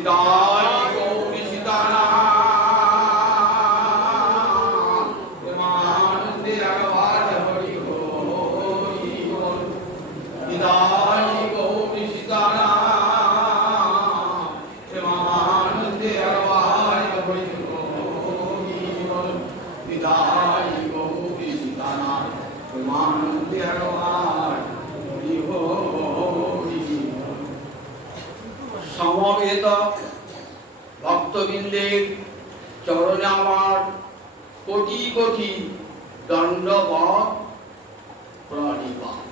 নিতাই গৌরী সীতানাম প্রেমানন্দে আবার হরি হরি বল। নিতাই গৌরী সীতানাম প্রেমানন্দে আবার হরি হরি বল। নিতাই গৌরী সীতানাম প্রেমানন্দে আবার হরি হরি। সমবেত ভক্তবৃন্দের চরণে আমার কোটি কোটি দণ্ডবৎ প্রণিপাত।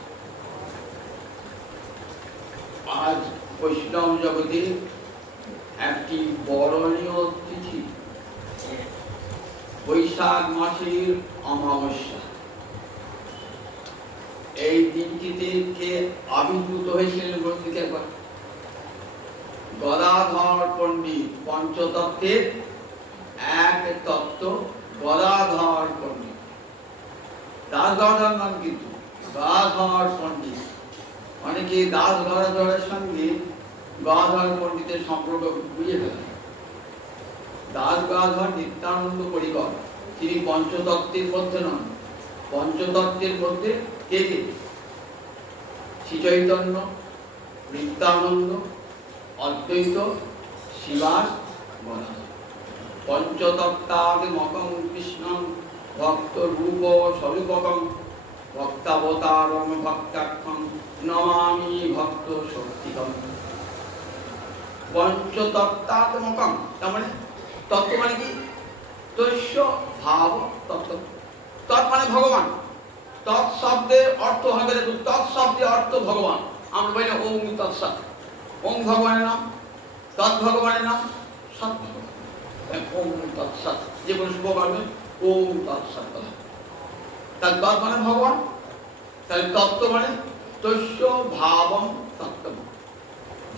আজ বৈষ্ণব জগতে একটি বরণীয় তিথি, বৈশাখ মাসের অমাবস্যা। এই দিনটিতে কে আবির্ভূত হয়েছিলেন বলতে একবার? গদাধর পণ্ডিত, পঞ্চতত্ত্বের এক তত্ত্ব গদাধর পণ্ডিত। দাস গদাধর নাম কিন্তু গদাধর পণ্ডিত। অনেকে দাস গদাধরের সঙ্গে গদাধর পণ্ডিতের সম্পর্ক বুঝে ফেলেন। দাস গদাধর নিত্যানন্দ পরিকর, তিনি পঞ্চতত্ত্বের মধ্যে নন। পঞ্চতত্ত্বের মধ্যে কে কে? শ্রী চৈতন্য, নিত্যানন্দ, অদ্বৈত, শিবাস, গদাধর। পঞ্চতত্ত্বাদিমকং কৃষ্ণং ভক্ত রূপ স্বরূপকং ভক্তাবতারং ভক্তাখ্যং নমামি ভক্ত শক্তিকং। পঞ্চতত্ত্বাত্মকং তার মানে তত্ত্ব মানে কি? তস্য ভাব তত্ত্ব। তৎ মানে ভগবান। তৎ শব্দের অর্থ হবে, তৎ শব্দের অর্থ ভগবান। আমরা বলি ওম তৎসৎ। ওম ভগবানের নাম, তৎ ভগবানের নাম, সৎ ভগবান। ওম তৎসৎ, যে কোনো শুভ কর্মে ওম তৎসৎ। তার তৎ মানে ভগবান, তার তত্ত্ব মানে তস্য ভাবম তত্ত্ব।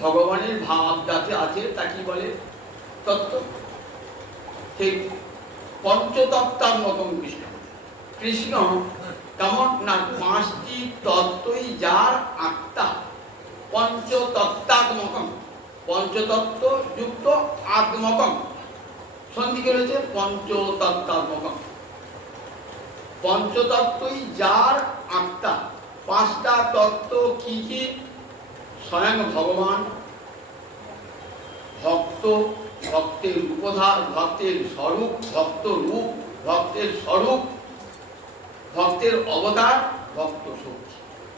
ভগবানের ভাব যাতে আছে তা কি বলে? তত্ত্ব। সেই পঞ্চতত্ত্বাত্মকং কৃষ্ণ। কৃষ্ণ কেমন না? পাঁচটি তত্ত্বই যার আত্মা। পঞ্চতত্ত্বাত্মকং, পঞ্চতত্ত্ব যুক্ত আত্মকং, সন্ধি করেছে পঞ্চতত্ত্বাত্মকং। পঞ্চতত্ত্বই যার আত্মা। পাঁচটা তত্ত্ব কি কি? স্বয়ং ভগবান, ভক্ত, ভক্তের উপধার, ভক্তের স্বরূপ, ভক্ত রূপ, ভক্তের স্বরূপ, ভক্তের অবতার, ভক্ত শক্তি।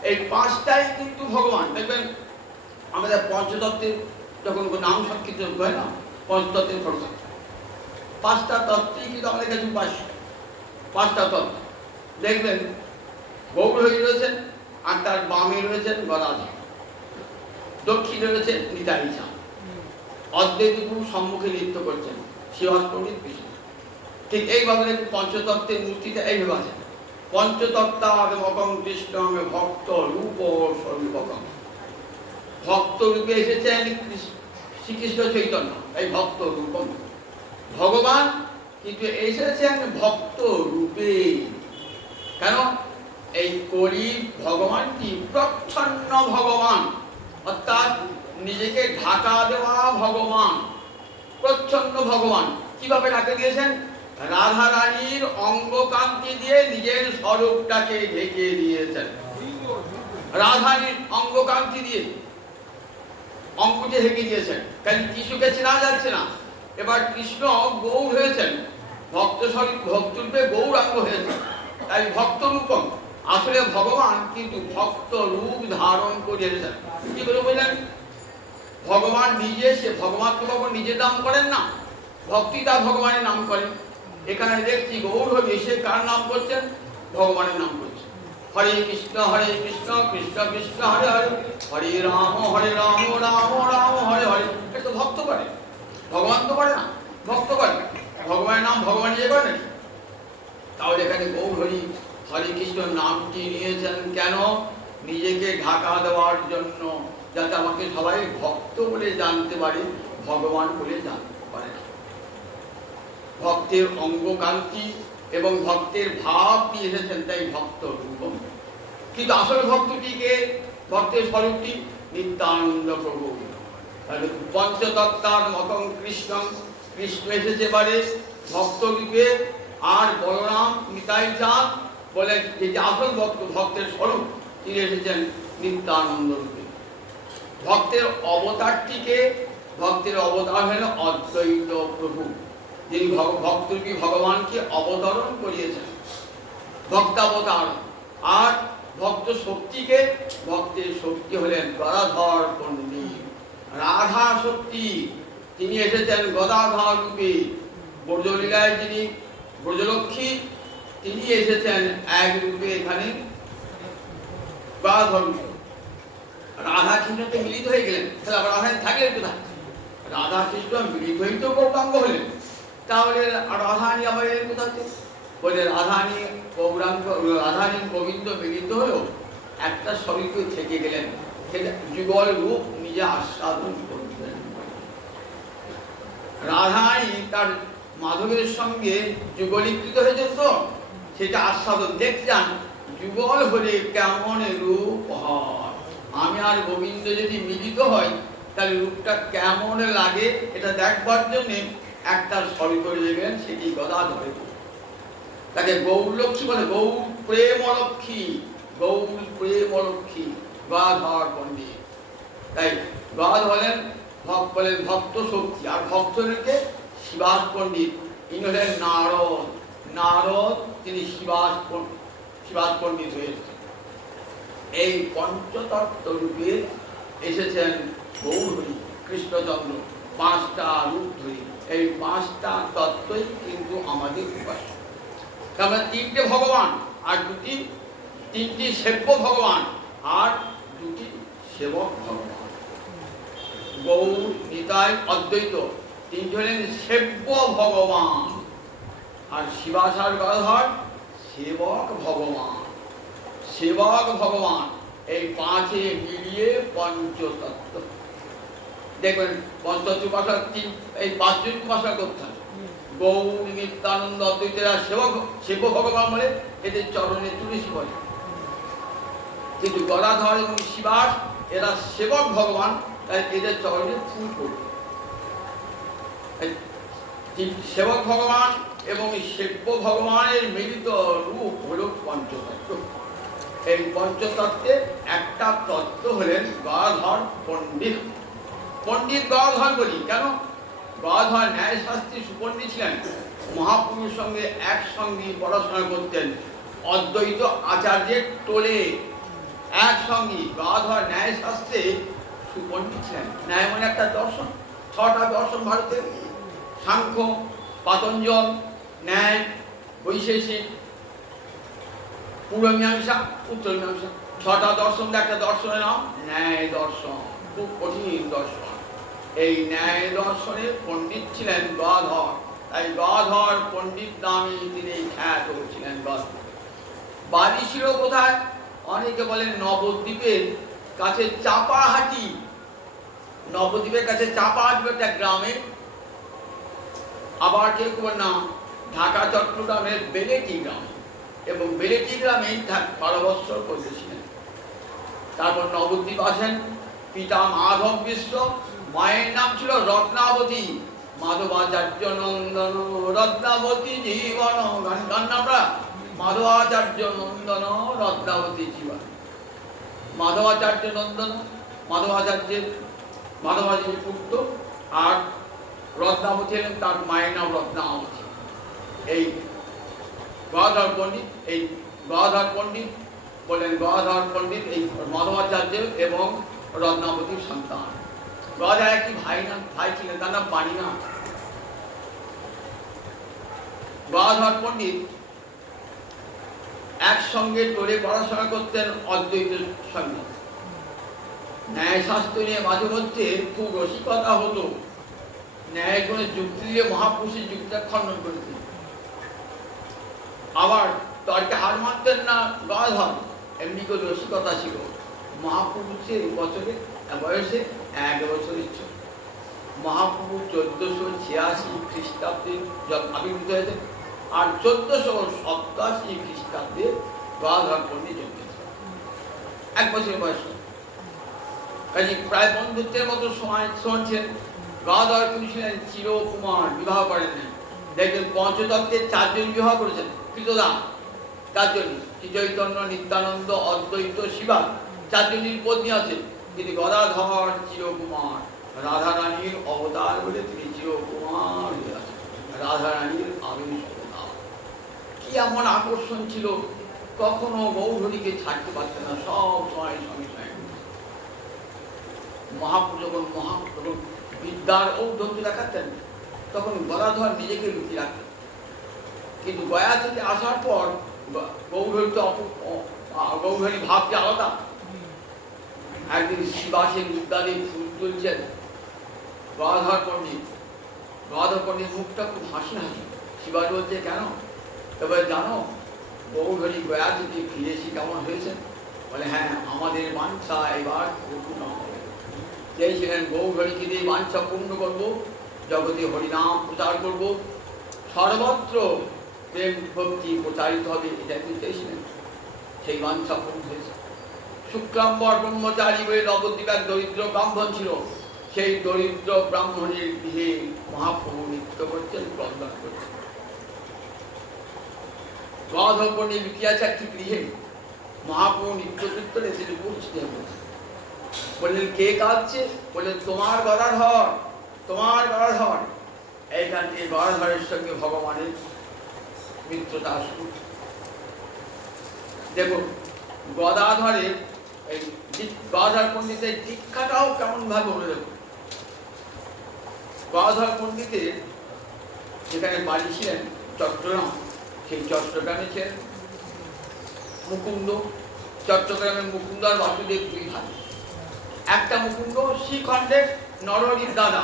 এই পাঁচটাই কিন্তু ভগবান। দেখবেন আমাদের পঞ্চতত্ত্বের যখন নাম সংকীর্তন হয় না, পঞ্চতত্ত্বের প্রকাশ, পাঁচটা তত্ত্বই কিন্তু আমাদের কাছে উপাস্য। পাঁচটা তত্ত্ব দেখবেন গৌর হরি রয়েছেন, আর তার বামে রয়েছেন গদাধর, দক্ষিণে রয়েছেন নিতাই চাঁদ, অদ্বৈত গুরু সম্মুখে নৃত্য করছেন শিবাস পণ্ডিত বিষ্ণু। ঠিক এইভাবে পঞ্চতত্ত্বের মূর্তিটা এইভাবে আছে। পঞ্চতত্ত্বাত্মকং কৃষ্ণং ভক্ত রূপ স্বরূপকং। ভক্ত রূপে এসেছেন শ্রীকৃষ্ণ চৈতন্য, এই ভক্ত রূপম ভগবান, কিন্তু এসেছেন ভক্ত রূপে। কেন? এই কলি ভগবানটি প্রচ্ছন্ন ভগবান, অর্থাৎ নিজেকে ঢাকা দেওয়া ভগবান, প্রচ্ছন্ন ভগবান। কিভাবে ঢাকা দিয়েছেন? রাধা রানীর অঙ্গকান্তি দিয়ে নিজের স্বরূপটাকে ঢেকে দিয়েছেন। রাধারানীর অঙ্গকান্তি দিয়ে অঙ্কুটে ঢেকে দিয়েছেন। কারণ কৃষ্ণকে চেনা যাচ্ছে না। এবার কৃষ্ণ গৌর হয়েছেন, ভক্ত স্বরূপ, ভক্তরূপে গৌরাঙ্গ হয়েছেন, তাই ভক্ত রূপম। আসলে ভগবান কিন্তু ভক্ত রূপ ধারণ করে এসেছেন। কি করে বললেন? ভগবান নিজে, সে ভগবান তো কখন নিজের নাম করেন না, ভক্তি তার ভগবানের নাম করেন। এখানে দেখছি গৌর হয়ে এসে কার নাম করছেন? ভগবানের নাম করছেন। হরে কৃষ্ণ কৃষ্ণ কৃষ্ণ হরে হরে, হরে রাম রাম রাম হরে হরে। এটা তো ভক্ত করে, ভগবান তো করে না, ভক্ত করে। ভগবানের নাম ভগবান নিজে করে নাকি? তাহলে এখানে গৌর হরি হরে কৃষ্ণ নামটি নিয়েছেন কেন? নিজেকে ঢাকা দেওয়ার জন্য, যাতে আমাকে সবাই ভক্ত বলে জানতে পারে, ভগবান বলে জানতে পারে না। ভক্তের অঙ্গকান্তি এবং ভক্তের ভাব দিয়ে এসেছেন, তাই ভক্ত রূপম। কিন্তু আসল ভক্তটিকে, ভক্তের স্বরূপটি নিত্যানন্দ প্রভু। পঞ্চতত্ত্বার মতং কৃষ্ণ, কৃষ্ণ এসেছে এবারে ভক্ত রূপে, আর বলরাম নিতাই চাঁদ বলে যে আসল ভক্ত, ভক্তের স্বরূপ, তিনি এসেছেন নিত্যানন্দ রূপে। ভক্তের অবতারটিকে, ভক্তের অবতার হলেন অদ্বৈত প্রভু, যিনি ভক্তরূপী ভগবানকে অবতরণ করিয়েছেন, ভক্তাবতার। আর ভক্ত শক্তিকে, ভক্তের শক্তি হলেন গদাধর পণ্ডিত। রাধা শক্তি, তিনি এসেছেন গদাধর রূপে। ব্রজলীলায় যিনি ব্রজলক্ষ্মী, তিনি এসেছেন এক রূপে এখানে গদাধর রূপে। রাধা কৃষ্ণকে মিলিত হয়ে গেলেন, তাহলে আবার রাধা থাকলেন কোথায়? রাধা কৃষ্ণ মিলিত হয়েই তো গৌরাঙ্গ হলেন, তাহলে রাধানী আবার এলেন কোথাতে? বলে রাধানী গৌরাঙ্গ, রাধানী গোবিন্দ মিলিত হলেও একটা শরীরে থেকে গেলেন, সেটা যুগল রূপ নিজে আস্বাদন করলেন। রাধানী তার মাধবের সঙ্গে যুগলীকৃত হয়েছে, তো সেটা আস্বাদন দেখছেন, যুগল হলে কেমন রূপ হয়। আমি আর গোবিন্দ যদি মিলিত হয় তাহলে রূপটা কেমন লাগে এটা দেখবার জন্যে একটা শরীর করে দেবেন, সেটি গদাধর। তাকে গৌরলক্ষ্মী বলে, গৌর প্রেমলক্ষ্মী, গৌর প্রেমলক্ষ্মী গদাধর পণ্ডিত। তাই গদাধর হলেন বলেন ভক্ত শক্তি, আর ভক্তদেরকে শিবাস পণ্ডিত, ইনি হলেন নারদ। নারদ তিনি শিবাস পণ্ডিত হয়েছেন। এই পঞ্চতত্ত্ব রূপে এসেছেন গৌরহরি কৃষ্ণচন্দ্র, পাঁচটা রূপ ধরে। এই পাঁচটা তত্ত্বই কিন্তু আমাদের উপাস্য। তার তিনটে ভগবান, আর তিনটি সেব্য ভগবান, আর দুটি সেবক ভগবান। গৌর, নিতাই, অদ্বৈত, তিনটি হলেন সেব্য ভগবান, আর শিবাসার গদাধর সেবক ভগবান। সেবক ভগবান, এই পাঁচে মিলিয়ে পঞ্চতত্ত্ব। দেখবেন পঞ্চতত্ত্ব উপাসনা এই পাঁচজন উপাসনা করতে হবে। গৌর, নিত্যানন্দ, অদ্বৈতেরা সেবক ভগবান বলে, এদের চরণে তুলসী বলে। কিন্তু গদাধর এবং শিবাস এরা সেবক ভগবান, তাই এদের চরণে ফুল করবে। সেবক ভগবান এবং সেব্য ভগবানের মিলিত রূপ হল পঞ্চতত্ত্ব। এই পঞ্চতত্ত্বের একটা তত্ত্ব হলেন গদাধর পণ্ডিত। পণ্ডিত গদাধর বলি কেন? গদাধর ন্যায়শাস্ত্রী সুপণ্ডিত ছিলেন, মহাপুরুষের সঙ্গে একসঙ্গে পড়াশোনা করতেন, অদ্বৈত আচার্যের টোলে একসঙ্গে। গদাধর ন্যায়শাস্ত্রে সুপণ্ডিত ছিলেন। ন্যায় মানে একটা দর্শন, 6টা দর্শন ভারতে: সাংখ্য, পাতঞ্জল, ন্যায়, বৈশেষিক, পূর্বমীমাংসা, উত্তরমীমাংসা। 6টা দর্শন, একটা দর্শনের নাম ন্যায় দর্শন, খুব কঠিন দর্শন। এই ন্যায় দর্শনে পণ্ডিত ছিলেন গদাধর, তাই গদাধর পণ্ডিত নামে তিনি খ্যাত ছিলেন। বাড়ি ছিল কোথায়? অনেকে বলেন নবদ্বীপের কাছে চাপাহাটি। নবদ্বীপের কাছে চাপাহাটি একটা গ্রামে, আবার কেউ কেউ না ঢাকা চট্টগ্রামের বেলেটি গ্রাম, এবং বেলেটি গ্রামে 12 বৎসর করেছিলেন। তারপর নবদ্বীপ আসেন পিতা মাধব মিশ্র, মায়ের নাম ছিল রত্নাবতী। মাধবাচার্য নন্দন রত্নাবতী জীবন, গান আমরা মাধবাচার্য নন্দন রত্নাবতী জীবন। মাধবাচার্য নন্দন মাধবাচার্যের পুত্র, আর রত্নাবতী হলেন তার মায়ের নাম রত্নাবতী। এই গদাধর পণ্ডিত, এই গদাধর পণ্ডিত বলেন গদাধর পণ্ডিত এই মাধবাচার্য এবং রত্নাবতীর সন্তান। গদাধর একটি ভাই ছিলেন, তার নাম বাণীনাথ। গদাধর পণ্ডিত একসঙ্গে টোলে পড়াশোনা করতেন অদ্বৈতের সঙ্গে। ন্যায়শাস্ত্র নিয়ে মাঝে মধ্যে খুব রসিকতা হতো। ন্যায় গুণে যুক্তি দিয়ে মহাপুরুষের যুক্তিটা খণ্ডন করতেন। আবার তর্কে হার মানতেন না গদাধর, এমনি করে রসিকতা ছিল। মহাপুরুষের বয়সে 1 বছরের ছোট। মহাপ্রভু 1486 খ্রিস্টাব্দে আবির্ভূত হয়েছে, আর 1487 খ্রিস্টাব্দে গদাধর পণ্ডিত জন্মেছে। 1 বছরের বয়স। কাজে প্রায় বন্ধুত্বের মতো সময় শুনছেন। গদাধর কিন্তু ছিলেন চিরকুমার, বিবাহ করেননি। দেখবেন পঞ্চতত্ত্বের 4 জন বিবাহ করেছেন কৃতদাস, 4 জনই, শ্রী চৈতন্য, নিত্যানন্দ, অদ্বৈত, শিবা, 4 জনের পত্নী আছে। কিন্তু গদাধর চিরকুমার, রাধারানীর অবতার বলে তিনি চিরকুমার হয়ে আছেন। রাধারানীর আবেশ অবতার। কি এমন আকর্ষণ ছিল, কখনো গৌরহরিকে ছাড়তে পারতেন না, সব সময় সঙ্গে সঙ্গে। মহাপ্রভু যখন বিদ্যার ঔদ্ধত্য দেখাতেন, তখন গদাধর নিজেকে লুকিয়ে রাখতেন। কিন্তু গয়া থেকে আসার পর গৌরহরি তো গৌরহরি ভাবকে আলাদা। একদিন শিবাসের উদ্যানে ফুল তুলছেন গদাধর পণ্ডিত। গদাধর পণ্ডিত মুখটা খুব হাসি হাসি। শিবাস বলছে, কেন? তবে জানো গৌরহরি গয়া থেকে ফিরে এসে কেমন হয়েছেন? বলে, হ্যাঁ, আমাদের বাঞ্ছা এবার পূর্ণ হবে। চেয়েছিলেন গৌরহরিকে দিয়ে বাঞ্ছা পূর্ণ করবো, জগতে হরিনাম প্রচার করব, সর্বত্র প্রেম ভক্তি প্রচারিত হবে, এটা তিনি চেয়েছিলেন। সেই বাঞ্ছা পূর্ণ হয়েছে। শুক্লাম্বর ব্রহ্মচারী বলে নবদ্বীপ এক দরিদ্র ব্রাহ্মণ ছিল। সেই দরিদ্র ব্রাহ্মণের গৃহে মহাপ্রভু নৃত্য করছেন, ক্রন্দন করছেন। গদাধর পণ্ডিত লুকিয়ে আছে একটি গৃহে। মহাপ্রভু নৃত্য কীর্তনে তিনি পৌঁছতে বললেন, কে কাঁদছে? বললেন, তোমার গদাধর, তোমার গদাধর। এইখান থেকে গদাধরের সঙ্গে ভগবানের মিত্রতা শুরু। দেখুন গদাধরের এই গদাধর পণ্ডিতের দীক্ষাটাও কেমন ভাবে বলে দেখুন। গদাধর পণ্ডিতের যেখানে বাড়ি ছিলেন চট্টগ্রাম, সেই চট্টগ্রামে ছিলেন মুকুন্দ। চট্টগ্রামের মুকুন্দ আর বাসুদেব 2 ভাই। একটা মুকুন্দ শ্রীখণ্ডের নরহরির দাদা,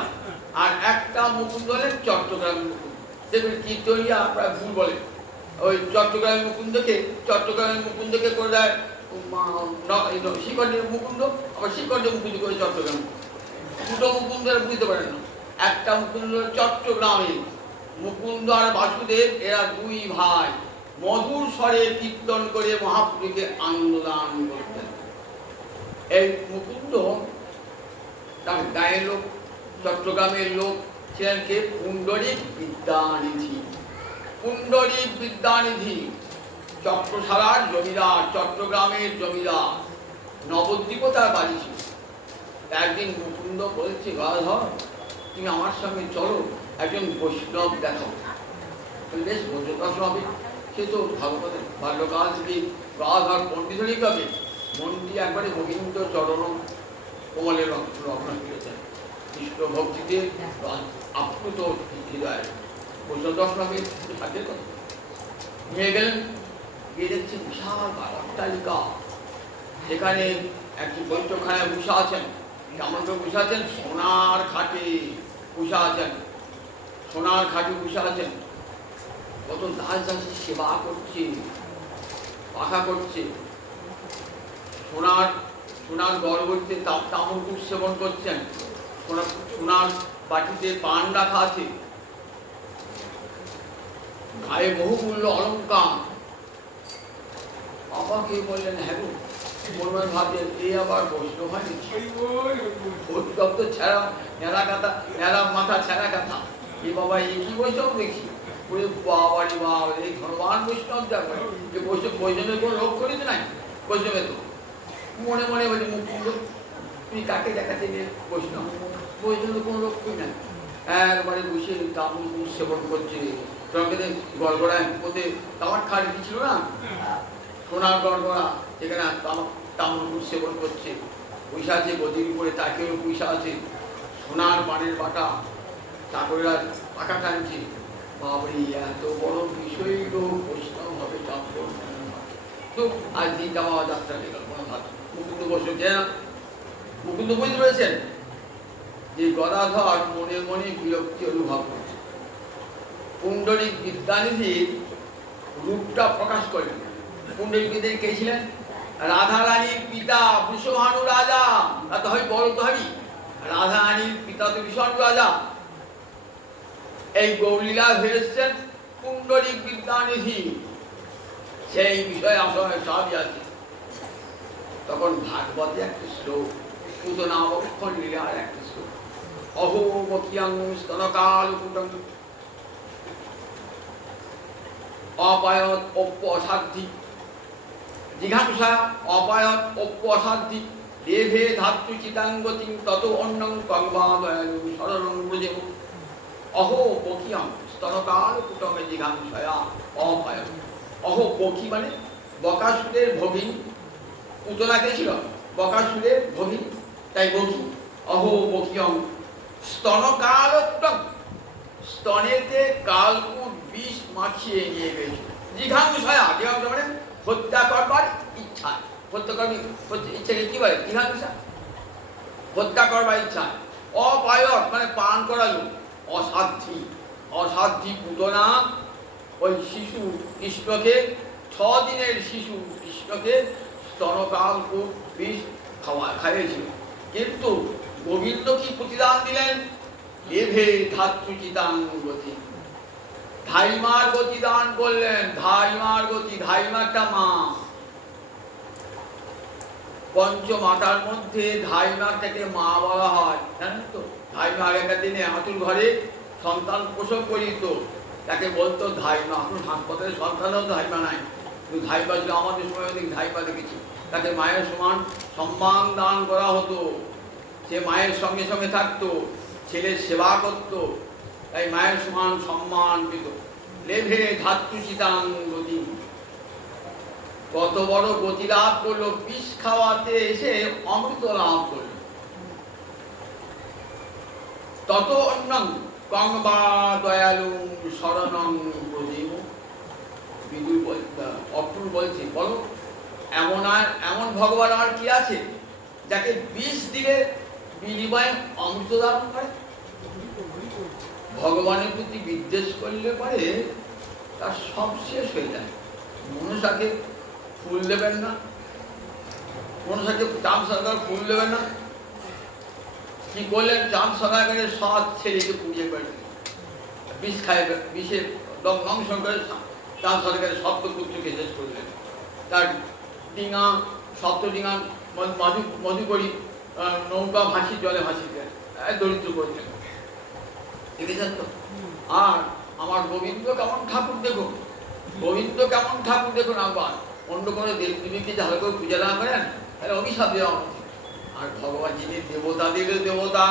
আর একটা মুকুন্দ হলেন চট্টগ্রামের মুকুন্দ। দেখবেন কীর্তনিয়া প্রায় ভুল বলে, ওই চট্টগ্রামের মুকুন্দকে করে দেয় শ্রীখণ্ডের মুকুন্দ, আবার শ্রীখণ্ডের মুকুন্দ করে চট্টগ্রাম। দুটো মুকুন্দ বুঝতে পারেন না। একটা মুকুন্দ চট্টগ্রামে, মুকুন্দ আর বাসুদেব এরা 2 ভাই। মধুর স্বরে কীর্তন করে মহাপ্রভুকে আনন্দদান করতেন। এই মুকুন্দ তার গায়ের লোক, চট্টগ্রামের লোক ছিলেন কে? পুণ্ডরিক বিদ্যানিধি। পুণ্ডরিক বিদ্যানিধি চট্টশালার জমিদার, চট্টগ্রামের জমিদার। নবদ্বীপও তার বাড়ি ছিল। একদিন মুকুন্দ বলছে, গদাধর, তুমি আমার সঙ্গে চলো, একজন বৈষ্ণব দেখো। বেশ বৈষ্ণব হবে, সে তো ভাগবতের বাল্যকাল থেকে গদাধর পণ্ডিত হলেই পাবে। মনটি একবারে গোবিন্দ চরণ কোমলে লগ্ন করেছেন, কৃষ্ণ ভক্তিতে আপ্লুত হৃদয়। বৈষ্ণব দর্শনকে থাকে তো নিয়ে গেলেন। গিয়ে দেখছি বিশাল অট্টালিকা, সেখানে একটি বৈঠকখানায় বসে আছেন। কেমন করে বসে আছেন? সোনার খাটে বসে আছেন, সোনার খাটে বসে আছেন। কত দাস দাসী সেবা করছে, পাখা করছে, সোনার গর্ভতে তামরকুশ সেবন করছেন, সোনার বাটিতে পান রাখা আছে, গায়ে বহুমূল্য অলঙ্কার। বাবাকে বললেন, হ্যাঁ গো, মনে ভাবছেন এই আবার বৈষ্ণব হয়নি? তো ছেঁড়া নেড়া কাঁথা, নেড়া মাথা ছেঁড়া কাঁথা, এ বাবা এ কি বৈষ্ণব দেখছি? ওই বাবারি বাবা, এই ধনবান বৈষ্ণব দেখো, যে বৈষ্ণবের কোনো লোক করিতে নাই। বৈষ্ণবে তো মনে মনে বলছে, মুকুন্দ তুমি কাকে দেখাতে নিয়ে বৈষ্ণব? বৈষ্ণবের কোনো লোক করি নাই। একবারে বসে তামরকুশ সেবন করছে। গড়গড়ায় মধ্যে তামার খাড়ি ছিল না, সোনার গড়গড়া, যেখানে তামরকুশ সেবন করছে। পয়সা আছে গদির উপরে, তাকেও পয়সা আছে, সোনার পানের বাটা, চাকরিরা পাকা টানছে। বাবরি, এত বড় বিষয় লোক বৈষ্ণব হবে তো আজ দিনটা বাবা যাত্রা গেল। মুকুন্দ বসে না, মুকুন্দ বুঝতে পেরেছেন যে গদাধর মনে মনে বিরক্তি অনুভব করছে। পুণ্ডরিক বিদ্যানিধির রূপটা প্রকাশ করেন। পুণ্ডরিক বিদ্যানিধি কে ছিলেন? রাধারানীর পিতা বৃষভানু রাজা। বড় তো হবি, রাধারানীর পিতা তো ভীষণ রাজা। এই গৌলীলা ভেবেছেন পুণ্ডরিক বিদ্যানিধি, সেই বিষয়ে আসলে সবই আছে। তখন ভাগবতে একটা শ্লোক, পুতনা অক্ষণ লীলার একটা শ্লোক। অহো বকিয়াং স্তনকাল পুটং অপায়ত অপ্য অসাধ্যি জিঘাংসা অপায়ত অপ্য অসাধ্যি দেভে ধাতু চিতাঙ্গতিং তত অন্যং কংবাদয়ালু শরণং ব্রজেম। অহো বকিয়াং স্তনকাল পুটং জিঘাংসয়া অপায়ত। অহো বকি মানে বকাসুরের ভগিনী, পুতনাকে ছিল বকাসুরের ভগিনী, তাই বকি। অহো বকিয়ং স্তনকাল পুটং, স্তনেতে কালকুট বিষ মাখিয়ে নিয়ে গেছে। জিঘাংসয়া, জিঘাংসা মানে হত্যা করবার ইচ্ছা, হত্যা করবি ইচ্ছাকে কি বলে? জিঘাংসা, হত্যা করবার ইচ্ছা। অপায়ত মানে পান করালো, অসাধ্যি, অসাধ্যি পুতনা ওই শিশু কৃষ্ণকে, 6 দিনের শিশু কৃষ্ণকে স্তনকালকুট বিষ খাইয়েছিল। কিন্তু গোবিন্দ কি প্রতিদান দিলেন? লেভে ধাত্রু চিতাঙ্গতি, ধাইমার গতি দান করলেন। ধাইমার গতি, ধাইমাটা মা, পঞ্চমাতার মধ্যে ধাইমাটাকে মা বলা হয়, জানেন তো? ধাইমা আগেকার দিনে হাঁটুর ঘরে সন্তান প্রসব করিত, তাকে বলতো ধাইমা। এখন হাসপাতালে সন্তানও ধাইমা নাই, কিন্তু ধাইমা ছিল আমাদের সময় ধাইমা দেখেছি। তাকে মায়ের সমান সম্মান দান করা হতো, সে মায়ের সঙ্গে সঙ্গে থাকতো, ছেলের সেবা করত, তাই মায়ের সমান সম্মান পেত। লেভে ধাত্রু চিতাঙ্গতি, কত বড় গতি লাভ করলো, বিষ খাওয়াতে এসে অমৃত লাভ করলো। তত অন্যং কংবা দয়ালু শরণং ব্রজেম। বিদুর অর্জুন বলছে, বলো এমন ভগবান আর কি আছে যাকে বিষ দিলে বিনিময়ে অমৃত দান করে? ভগবানের প্রতি বিদ্বেষ করলে পরে তার সব শেষ হয়ে যায়। মনসাকে ফুল দেবেন না, মনসাকে চাঁদ সরকার ফুল দেবেন না, কি করলেন? চাঁদ সরকারের 7 ছেলেকে পুড়িয়ে করে বিষ খায়, বিষের নং সরকারের চাঁদ সরকারের সপ্তপুত্রকে শেষ করলেন। তার ডিঙা, সপ্ত ডিঙা মধু করি নৌকা ভাসি, জলে ভাসি দেন, দরিদ্র করলেন, দেখেছেন তো? আর আমার গোবিন্দ কেমন ঠাকুর দেখুন, গোবিন্দ কেমন ঠাকুর দেখুন। আবার অন্য কোনো দেবদেবীকে ভালো করে পূজা না করেন তাহলে অভিশাপ দেওয়া উচিত। আর ভগবান যিনি দেবতাদেরও দেবতা,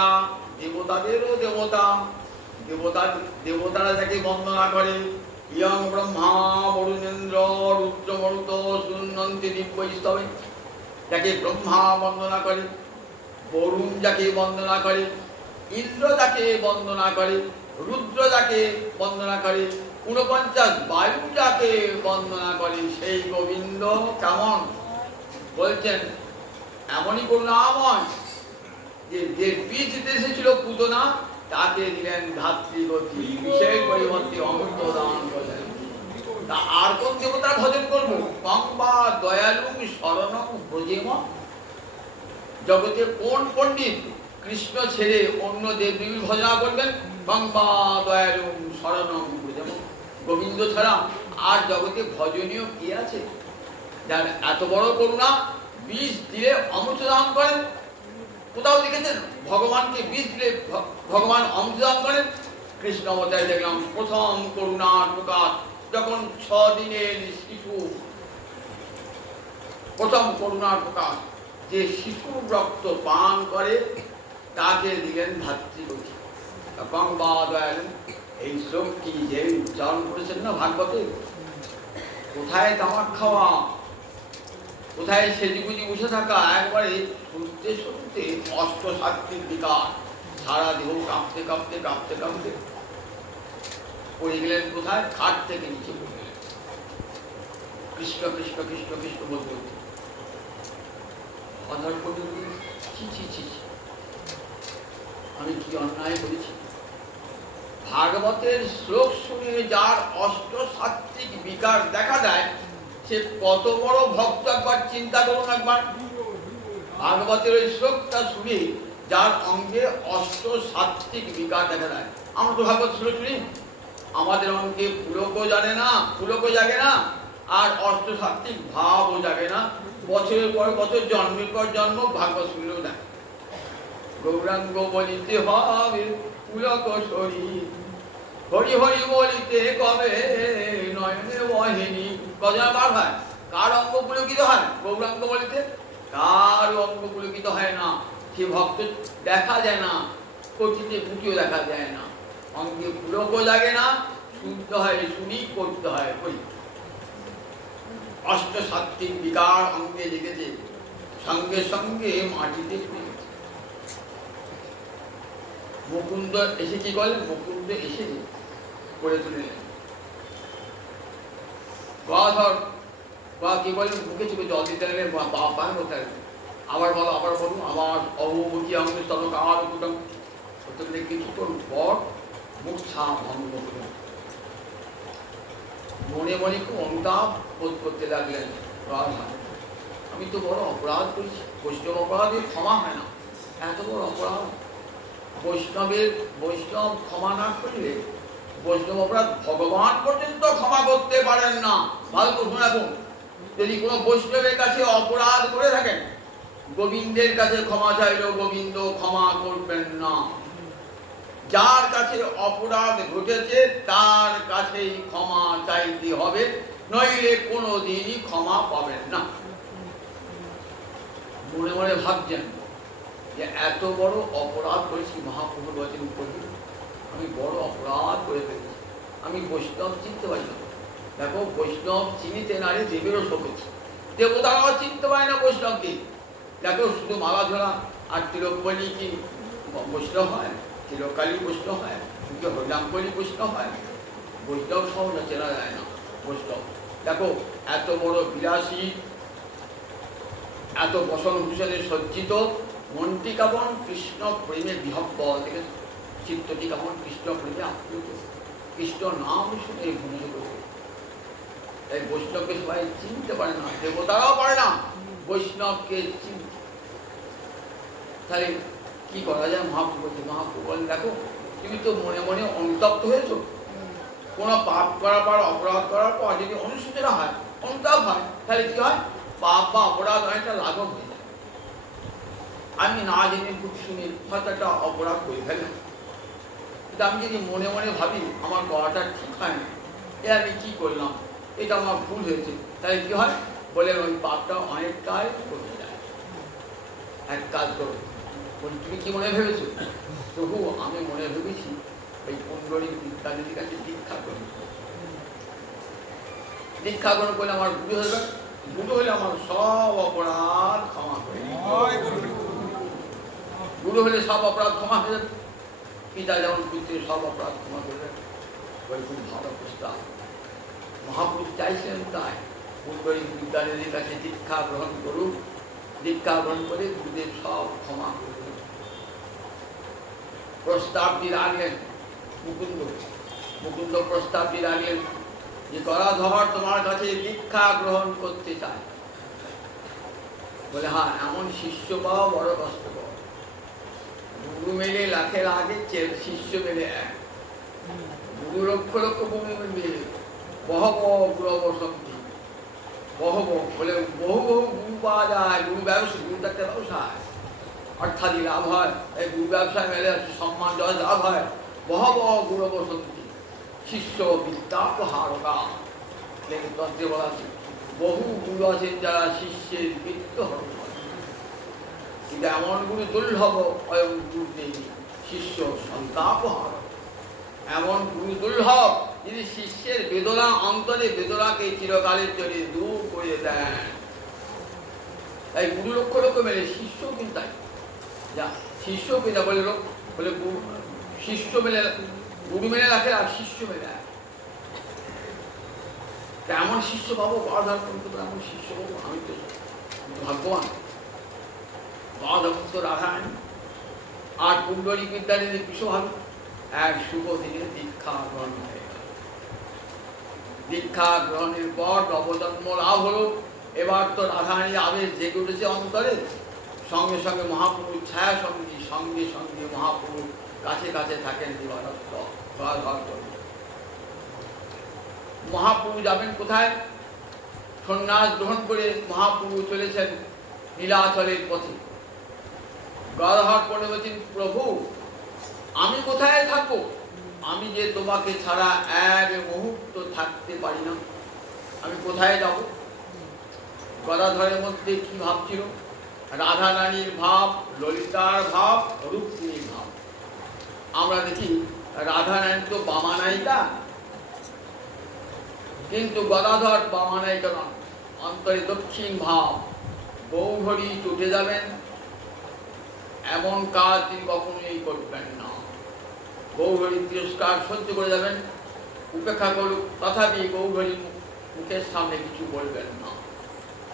দেবতাদেরও দেবতা, দেবতারা যাকে বন্দনা করে, ইয়ং ব্রহ্মা বরুণেন্দ্র রুদ্র মরুত সুনন্তি দিব্যস্তবে, যাকে ব্রহ্মা বন্দনা করে, বরুণ যাকে বন্দনা করে, ইন্দ্র যাকে বন্দনা করে, রুদ্র যাকে বন্দনা করে, 49 বায়ু যাকে বন্দনা করে, সেই গোবিন্দ কেমন বলছেন? এমনই করুণাময় যে বীজ দিতে এসেছিল পুতনা, তাকে দিলেন ধাত্রীগতি, বিশেষ পরিবর্তে অমৃত দান করলেন। তা আর কোন দেবতার ভজন করবো? কংবা দয়ালু শরণং ব্রজেম। জগতে কোন পণ্ডিত কৃষ্ণ ছেড়ে অন্য দেবদেবীর ভজনা করবেন? কংবা দয়ালু শরণং ব্রজেম। গোবিন্দ ছাড়া আর জগতে ভজনীয় কি আছে যার এত বড় করুণা? বিষ দিলে অমৃত দান করেন। কোথাও দেখেছেন ভগবানকে বিষ দিলে ভগবান অমৃত দান করেন? কৃষ্ণ অবতারে দেখলাম প্রথম করুণার প্রকাশ, যখন 6 দিনের শিশু, প্রথম করুণার প্রকাশ, যে শিশুর রক্ত পান করে তাকে দিলেন ধাত্রীগতি। কংবা দয়ালু, এই শ্লোকটি যে উচ্চারণ করেছেন না ভাগবতে, কোথায় তামাক খাওয়া, কোথায় সেদিগুজি বসে থাকা, একবারে শুনতে শুনতে অষ্টসাত্ত্বিক বিকার, সারা দেহ কাঁপতে কাঁপতে কাঁপতে কাঁপতে পড়ে গেলেন কোথায়? খাট থেকে নিচে পড়ে গেলেন। কৃষ্ণ কৃষ্ণ কৃষ্ণ কৃষ্ণ বলতে বলতে অধর করে ছি ছি ছি, আমি কি অন্যায় করেছি? ভাগবতের শ্লোক শুনে যার অষ্টসাত্ত্বিক বিকার দেখা দেয়, সে কত বড় ভক্ত একবার চিন্তা করুন। একবার ভাগবতের ওই শ্লোকটা শুনে যার অঙ্গে অষ্টসাত্ত্বিক বিকার দেখা দেয়। আমরা তো ভাগবত শ্লোক শুনি, আমাদের অঙ্গে পুলকও জানে না, পুলকও জাগে না, আর অষ্টসাত্ত্বিক ভাবও জাগে না। বছরের পর বছর, জন্মের পর জন্ম ভাগবত শুনলেও দেয়। গৌরাঙ্গ বলিতে হবে পুলক শরীর, হরি হরি বলিতে কবে নয়নে বহিনী। কজন বার হয়? কার অঙ্গ পুলকিত হয়? গৌরাঙ্গ বলিতে কার অঙ্গ পুলকিত হয় না? সে ভক্ত দেখা যায় না, কঠিতে বুটিও দেখা যায় না, অঙ্গে পুলকও লাগে না, শুনতে হয় শুনি, করতে হয় করি। অষ্ট সাত্বিক বিকার অঙ্গে লেগেছে, সঙ্গে সঙ্গে মাটিতে পড়েছে। মুকুন্দ এসে কি করলেন? মুকুন্দ এসে করে তুললেন। ধর বা কি বললেন? মুখে চোখে জল দিতে গেলেন, পান করতে গেলেন। আবার বলো, আবার বলুন, আমার অবমুখী অঙ্গে স্তন কার কুটম করতে কিছুক্ষণ পর মুখ ছাপ ভঙ্গ করলেন। মনে মনে খুব অনুতাপ বোধ করতে লাগলেন, আমি তো বড় অপরাধ করেছি, বৈষ্ণব অপরাধে ক্ষমা হয় না, এত বড় অপরাধ। বৈষ্ণব ক্ষমা না করলে বৈষ্ণব অপরাধ ভগবান পর্যন্ত ক্ষমা করতে পারেন না। ভালো প্রশ্ন রাখুন, যদি কোনো বৈষ্ণবের কাছে অপরাধ করে থাকেন, গোবিন্দের কাছে ক্ষমা চাইলেও গোবিন্দ ক্ষমা করবেন না। যার কাছে অপরাধ ঘটেছে তার কাছেই ক্ষমা চাইতে হবে, নইলে কোনোদিনই ক্ষমা পাবেন না। মনে মনে ভাবছেন যে এত বড় অপরাধ করেছি, মহাপ্রভু বলেছেন আমি বড় অপরাধ করে ফেলেছি, আমি বৈষ্ণব চিনতে পারি না। দেখো, বৈষ্ণব চিনিতে নারী দেবেরও শোকেছি, দেবতারাও চিনতে পারে না বৈষ্ণবকে। দেখো, শুধু মালা ধরা আর তিলক বলি কি বৈষ্ণব হয়? তিলকালী বৈষ্ণব হয়, হরিনাম কলি বৈষ্ণব হয়? বৈষ্ণব সহজে চেনা যায় না বৈষ্ণব। দেখো, এত বড় বিলাসী, এত বসন ভূষণে সজ্জিত, মনটি কেমন কৃষ্ণ প্রেমে বিহব্বল, দেখে চিত্তটি কেমন কৃষ্ণ প্রেমে আপ্লুত, কৃষ্ণ নাম শুনে ভূমিত করবে। তাই বৈষ্ণবকে সবাই চিনতে পারে না, দেবতারাও পারে না বৈষ্ণবকে চিনতে। তাহলে কি করা যায়? মহাপ্রভু বলছে, মহাপ্রভু বলেন দেখো, তুমি তো মনে মনে অনুতপ্ত হয়েছ, কোনো পাপ করার পর, অপরাধ করার পর যদি অনুশোচনা হয়, অনুতাপ হয়, তাহলে কি হয়? পাপ বা অপরাধ অনেকটা লাঘব হয়ে যায়। আমি না জেনে খুব শুনে হয়তো একটা অপরাধ করে ফেললাম, কিন্তু আমি যদি মনে মনে ভাবি আমার করাটা ঠিক হয় না, এ আমি কি করলাম, এটা আমার ভুল হয়েছে, তাহলে কি হয়? বলে ওই পাপটা অনেকটাই কমে যায়। এক কাজ করো, তুমি কি মনে ভেবেছো? প্রভু, আমি মনে ভেবেছি এই পুণ্ডরী বিদ্যানিধির কাছে দীক্ষা গ্রহণ করলে আমার বুড়ো হয়ে যাবে, বুড়ো হলে আমার সব অপরাধ ক্ষমা করে, বুড়ো হলে সব অপরাধ ক্ষমা হয়ে যাবে। পিতা যেমন পুত্রের সব অপরাধ ক্ষমা করবে, ওই খুব ভালো প্রস্তাব। মহাপুরুষ চাইছিলেন তাই, পুণ্ডরী বিদ্যানিধির কাছে দীক্ষা গ্রহণ করুক, দীক্ষা গ্রহণ করে গুরুদেব সব ক্ষমা করবেন। প্রস্তাবটি রাখলেন মুকুন্দ প্রস্তাবটি রাখলেন যে গদাধর তোমার কাছে দীক্ষা গ্রহণ করতে চায়। বলে হ্যাঁ, এমন শিষ্য পাওয়া বড় কষ্টকর। গুরু মেলে লাখে লাগে, শিষ্য মেলে এক। গুরু লক্ষ লক্ষ ভূমি মিলবে, বহব গুরব শক্তি, বহব বলে বহু বহু গুরু পাওয়া যায়। গুরু ব্যবসা, গুরু একটা ব্যবসায় অর্থাৎ লাভ হয়, এই গুরু ব্যবসায় মেলে সম্মান জয় লাভ হয়। বহব গুরব শক্তি শিষ্য বিদ্যাপহারকা, তন্ত্রে বলা আছে বহু গুরু আছেন যারা শিষ্যের বৃত্ত হরণ করে, কিন্তু এমন গুরু দুর্লভ অয়ং গুরু নেই, শিষ্য সন্তাপহার। এমন গুরু দুর্লভ যিনি শিষ্যের বেদনা, অন্তরে বেদনাকে চিরকালের জন্য দূর করে দেন। তাই গুরু লক্ষ লক্ষ মেলে, শিষ্য কিন্তু তাই, যা শিষ্য কিন্তু বলে বলে শিষ্য মেলে, গুরু মেলে রাখে আর শিষ্য মেলে। এমন শিষ্য পাবো, বাধার করতে পারবো, এমন শিষ্য পাবো, আমি তো ভাগ্যবান। বাধা রাধারায়ণ আর পুণ্ডরী বিদ্যানিধি বিশ্বভাবী এক শুভ দিনে দীক্ষা গ্রহণ হয়ে গেল। দীক্ষা গ্রহণের পর নবজন্ম লাভ হলো। এবার তো রাধারানী আবেশ জেগে উঠেছে অন্তরে, সঙ্গে সঙ্গে মহাপ্রভুর ছায়া সঙ্গী, সঙ্গে সঙ্গে মহাপ্রভুর কাছে কাছে থাকেন দিবারাত্র। মহাপ্রভু যাবেন কোথায়? সন্ন্যাস গ্রহণ করে মহাপ্রভু চলেছেন নীলাচলের পথে। গদাধর পণ্ডিত বলছেন, প্রভু আমি কোথায় থাকবো? আমি যে তোমাকে ছাড়া এক মুহূর্ত থাকতে পারি না, আমি কোথায় যাব? গদাধরের মধ্যে কি ভাব ছিল? রাধা রানীর ভাব, ললিতার ভাব, রুক্মিণীর ভাব। আমরা দেখি রাধা রানী তো বামা নায়িকা, কিন্তু গদাধর বামা নায়িকা নন, অন্তরে দক্ষিণ ভাব। গৌহরি চটে যাবেন এমন কাজ তিনি কখনোই করবেন না। গৌহরি তিরস্কার সহ্য করে যাবেন, উপেক্ষা করুক, তথাপি গৌহরি মুখের সামনে কিছু বলবেন না।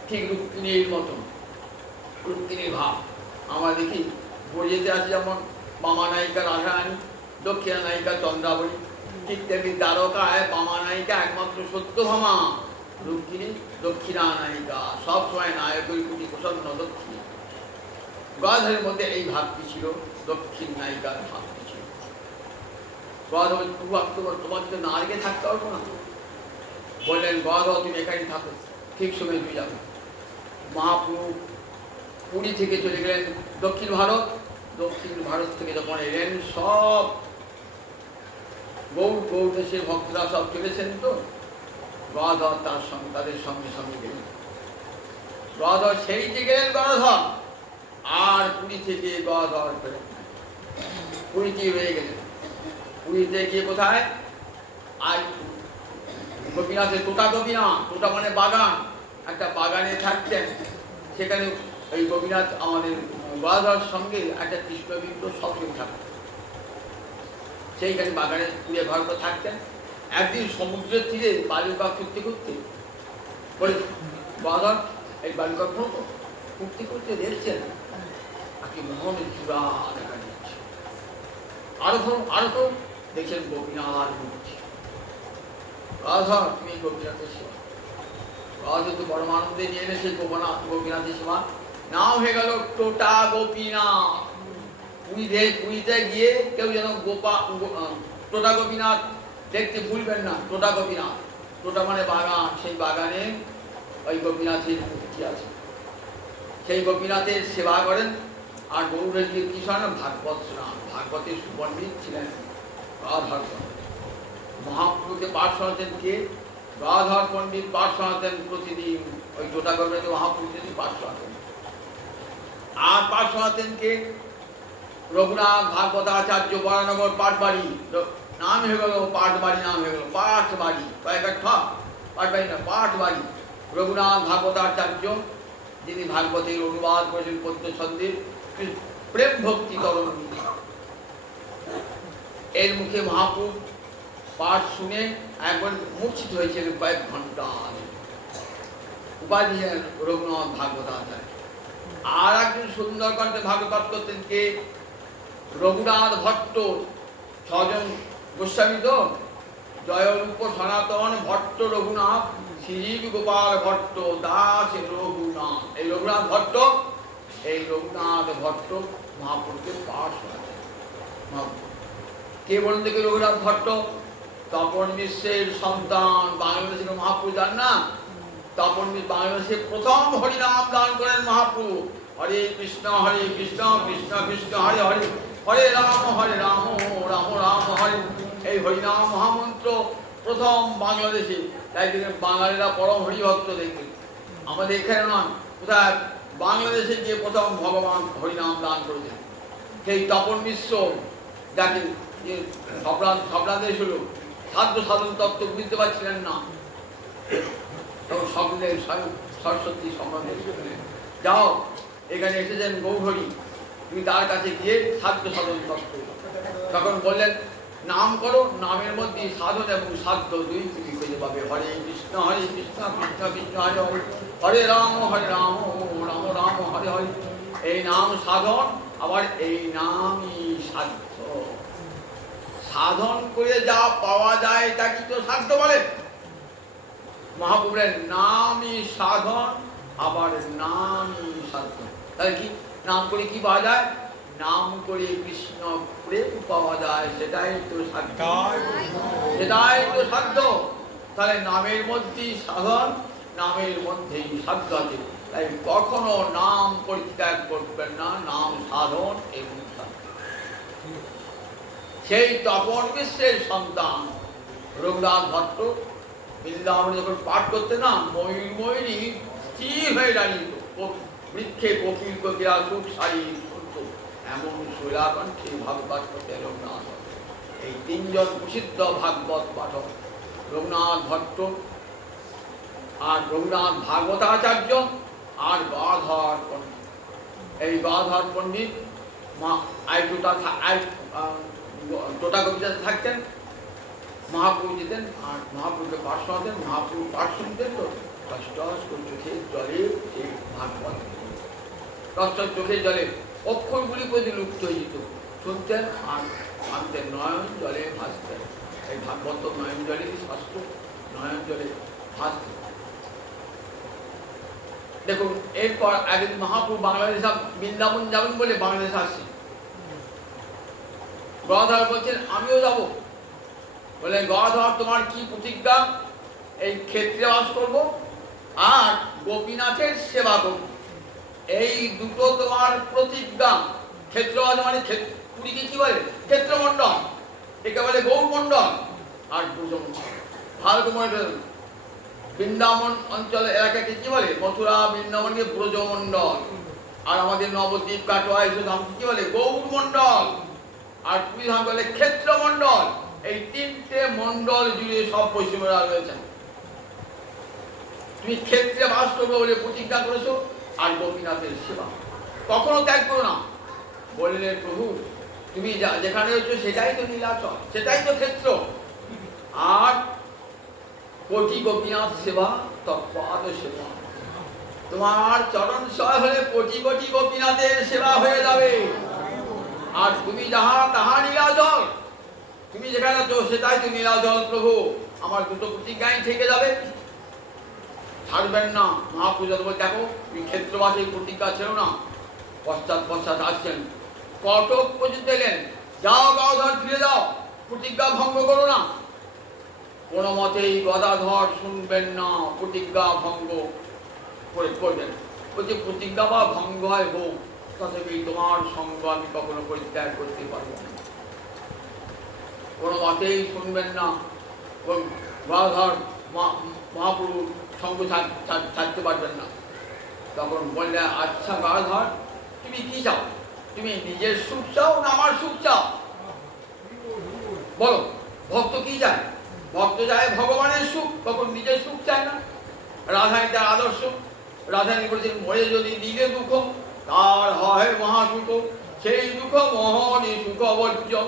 ঠিক রুক্মিণীর মতন, রুক্মিণীর ভাব আমরা দেখি বইয়েতে আছে, যেমন বামা নায়িকা রাধারানী, দক্ষিণা নায়িকা চন্দ্রাবলী, ঠিক তেমনি দ্বারকায় বামা নায়িকা একমাত্র সত্যভামা, রুক্মিণী দক্ষিণা নায়িকা, সবসময় নায়কের প্রতি প্রসন্ন দক্ষিণী। গদাধরের মধ্যে এই ভাবটি ছিল, দক্ষিণ নায়িকার ভাবটি ছিল। গদাধর তোমাকে তো না রেখে থাকতে পারবো না, বললেন গদাধর তুমি এখানে থাকো, ঠিক সময় তুমি যাবে। মহাপ্রভু পুরী থেকে চলে গেলেন দক্ষিণ ভারত, দক্ষিণ ভারত থেকে যখন এলেন সব গৌর দেশের ভক্তরা সব চলেছেন, তো গদাধর তাদের সঙ্গে সঙ্গে গেলেন। গদাধর সেই যে গেলেন গদাধর, আর পুরী থেকে গদাধর ফেরেন, পুরীতে রয়ে গেলেন। পুরীতে গিয়ে কোথায়? আর গোপীনাথের তোতা, গোপীনাথ, তোতা মানে বাগান, একটা বাগানে থাকতেন। সেখানে ওই গোপীনাথ আমাদের গদাধর সঙ্গে একটা কৃষ্ণ বিগ্রহ সবসময় থাকতেন, সেইখানে বাগানে পুড়ে ঘর করে থাকতেন। একদিন সমুদ্রের তীরে বালুকা করতে করতে বলে, গদাধর এই বালুকা করতে করতে দেখছেন আজকে মোহনের চূড়া দেখা যাচ্ছে, আরো দেখছেন গোপীনাথ মূর্তি। গদাধর তুমি গোপীনাথের সেবা, গদাধর তো বড় আনন্দে নিয়ে এনে সেই গোপীনাথের সেবা, নাম হয়ে গেল টোটা গোপীনাথ। পুরীতে গিয়ে কেউ যেন টোটা গোপীনাথ দেখতে ভুলবেন না। টোটা গোপীনাথ, টোটা মানে বাগান, সেই বাগানে ওই গোপীনাথের মূর্তি আছে, সেই গোপীনাথের সেবা করেন। আর গৌরের যে কি শোনান? ভাগবত শোনান। ভাগবতের সুপণ্ডিত ছিলেন গদাধর পণ্ডিত। মহাপ্রভুকে পাঠ শোনাতেন কে? গদাধর পণ্ডিত পাঠ শোনাতেন প্রতিদিন, ওই টোটা গোপীনাথ মহাপ্রভুকে পাঠ শোনাতেন। আর পাঠ শোনাতেন কে? রঘুনাথ ভাগবতাচার্য বরানগর পাটবাড়ি, নাম হয়ে গেল পাটবাড়ি, নাম হয়ে গেল পাটবাড়ি, কয়েকটা পাটবাড়ি না পাটবাড়ি। রঘুনাথ ভাগবতাচার্য, যিনি ভাগবতের অনুবাদ করেছেন পদ্য ছন্দের প্রেম ভক্তি তরঙ্গী, এর মুখে মহাপ্রভু পাঠ শুনে একবার মূর্ছিত হয়েছিলেন কয়েক ঘন্টা। উপাধি রঘুনাথ ভাগবতাচার্য। আর একজন সুন্দর কণ্ঠে ভাগবত করতেন কে? রঘুনাথ ভট্ট। ছজন গোস্বামী তো, জয়রূপ সনাতন ভট্ট রঘুনাথ, শ্রীজীব গোপাল ভট্ট দাস রঘুনাথ। এই রঘুনাথ ভট্ট, এই রঘুনাথ ভট্ট মহাপুরুষকে পাঠ শোনাতেন। কে বলুন থেকে রঘুনাথ ভট্ট? তপন মিশ্রের সন্তান, বাংলাদেশের মহাপুরুষ যান না, তপন মিশ্র বাংলাদেশে প্রথম হরিনাম দান করেন মহাপ্রভু। হরে কৃষ্ণ কৃষ্ণ কৃষ্ণ হরে হরে, হরে রাম রাম রাম হরে। এই হরিনাম মহামন্ত্র প্রথম বাংলাদেশে, তাই বাঙালিরা পরম হরিভক্ত দেখবেন। আমাদের এখানে নয়, কোথায় বাংলাদেশে গিয়ে প্রথম ভগবান হরিনাম দান করেছেন সেই তপন মিশ্র, যাকে স্বপ্নাদেশ হলো, সাধ্য সাধন তত্ত্ব বুঝতে পারছিলেন না, তখন স্বপ্নের সরস্বতী সম্বন্ধে যাও, এখানে এসেছেন গৌহরি, তুমি তার কাছে গিয়ে সাধ্য সাধন তত্ত্ব। তখন বললেন নাম করো, নামের মধ্যে সাধন এবং সাধ্য দুই তুমি খুঁজে পাবে। হরে কৃষ্ণ কৃষ্ণ কৃষ্ণ হরে হরে, হরে রাম রাম রাম হরে হরে। এই নাম সাধন, আবার এই নামই সাধ্য। সাধন করে যা পাওয়া যায় তা কি তো সাধ্য বলে? মহাপ্রভুর নামই সাধন, আবার নামই সাধ্য। তাহলে কি নাম করে কি পাওয়া যায়? নাম করে কৃষ্ণ প্রেম পাওয়া যায়, সেটাই তো সাধ্য, সেটাই তো সাধ্য। তাহলে নামের মধ্যেই সাধন, নামের মধ্যেই সাধ্য আছে। তাই কখনো নাম পরিত্যাগ করবেন না, নাম সাধন এবং সেই তপন বিশ্বের সন্তান রঘুনাথ ভট্ট বৃন্দাবনে যখন পাঠ করতে না, ময়ূর ময়ূরী স্থির হয়ে দাঁড়িয়ে বৃক্ষে কোকিল কোকিলা সুখ সারি শুনত এমন শৈলাকণ্ঠে ভাগবত করতে রঘুনাথ। এই তিনজন প্রসিদ্ধ ভাগবত পাঠক রঘুনাথ ভট্ট আর রঘুনাথ ভাগবতাচার্য আর গদাধর পণ্ডিত। এই গদাধর পণ্ডিত টোটা কবিতাতে থাকতেন, মহাপ্রভু যেতেন আর মহাপ্রভুকে পাঠ শোনাতেন, মহাপ্রভু পাঠ শুনতেন তো কষ্ট চোখের জলে এই ভাগবত কষ্ট চোখের জলে অক্ষরগুলি প্রতি লুপ্ত হয়ে যেত, শুনতেন আর ভাবতেন, নয়ন জলে ভাসতেন। এই ভাগবত নয়ন জলে শাস্ত্র নয়ন জলে ভাসতেন। দেখুন এরপর একদিন মহাপ্রভু বাংলাদেশ বৃন্দাবন যাবেন বলে বাংলাদেশ আসছেন। গদাধর বলছেন আমিও যাব। বলে গদাধর তোমার কি প্রতিজ্ঞা? এই ক্ষেত্রে বাস করবো আর গোপীনাথের সেবা করব, এই দুটো তোমার প্রতিজ্ঞা। ক্ষেত্রবাস মানে পুরীকে কি বলে? ক্ষেত্রমণ্ডল, একে বলে গৌরমণ্ডল আর ব্রজমণ্ডল। ভালো মনে করেন, বৃন্দাবন অঞ্চল এলাকাকে কি বলে? মথুরা বৃন্দাবনকে ব্রজমণ্ডল, আর আমাদের নবদ্বীপ কাটোয়া এসব ধাম কি বলে? গৌরমণ্ডল। আর পুরী ধাম বলে ক্ষেত্রমণ্ডল। এই তিনটে মণ্ডল জুড়ে সব বৈষ্ণবরা রয়েছেন। তুমি ক্ষেত্রে বাস করবে বলে প্রতিজ্ঞা করেছো, আর গোপীনাথের সেবা কখনো ত্যাগ করো না। বললেন প্রভু তুমি যেখানে রয়েছো সেটাই তো নীলাচল, সেটাই তো ক্ষেত্র, আর কোটি গোপীনাথ সেবা তৎপাদ সেবা। তোমার চরণ সয় হলে কোটি কোটি গোপীনাথের সেবা হয়ে যাবে। আর তুমি যাহা তাহা নীলাচল, তুমি যেখানে আছো সেটাই তো নীলাচল। প্রভু আমার দুটো প্রতিজ্ঞাই থেকে যাবে, ছাড়বেন না। মহাপূজা বলে দেখো তুমি ক্ষেত্রবাসী প্রতিজ্ঞা ছিল না। পশ্চাৎ আসছেন, কটক পর্যন্ত এলেন। যাও গদাধর ফিরে যাও, প্রতিজ্ঞা ভঙ্গ করো না। কোনো মতেই গদাধর শুনবেন না, প্রতিজ্ঞা ভঙ্গ করবেন। বলছে প্রতিজ্ঞা বা ভঙ্গ হয় হোক, তথাপি তোমার সঙ্গ আমি কখনো পরিত্যাগ করতে পারবো না। কোনো মতেই শুনবেন না। গদাধর মহাপ্রভুর সঙ্গ ছাড়তে পারবেন না। তখন বললে আচ্ছা গদাধর তুমি কি চাও? তুমি নিজের সুখ চাও না আমার সুখ চাও? বলো, ভক্ত কি চায়? ভক্ত চায় ভগবানের সুখ, তখন নিজের সুখ চায় না। রাধানী তার আদর্শ। রাধানী বলেছেন মরে যদি দিলে দুঃখ তার হয় মহাসুখ, সেই দুঃখ মহনি সুখ বর্জন।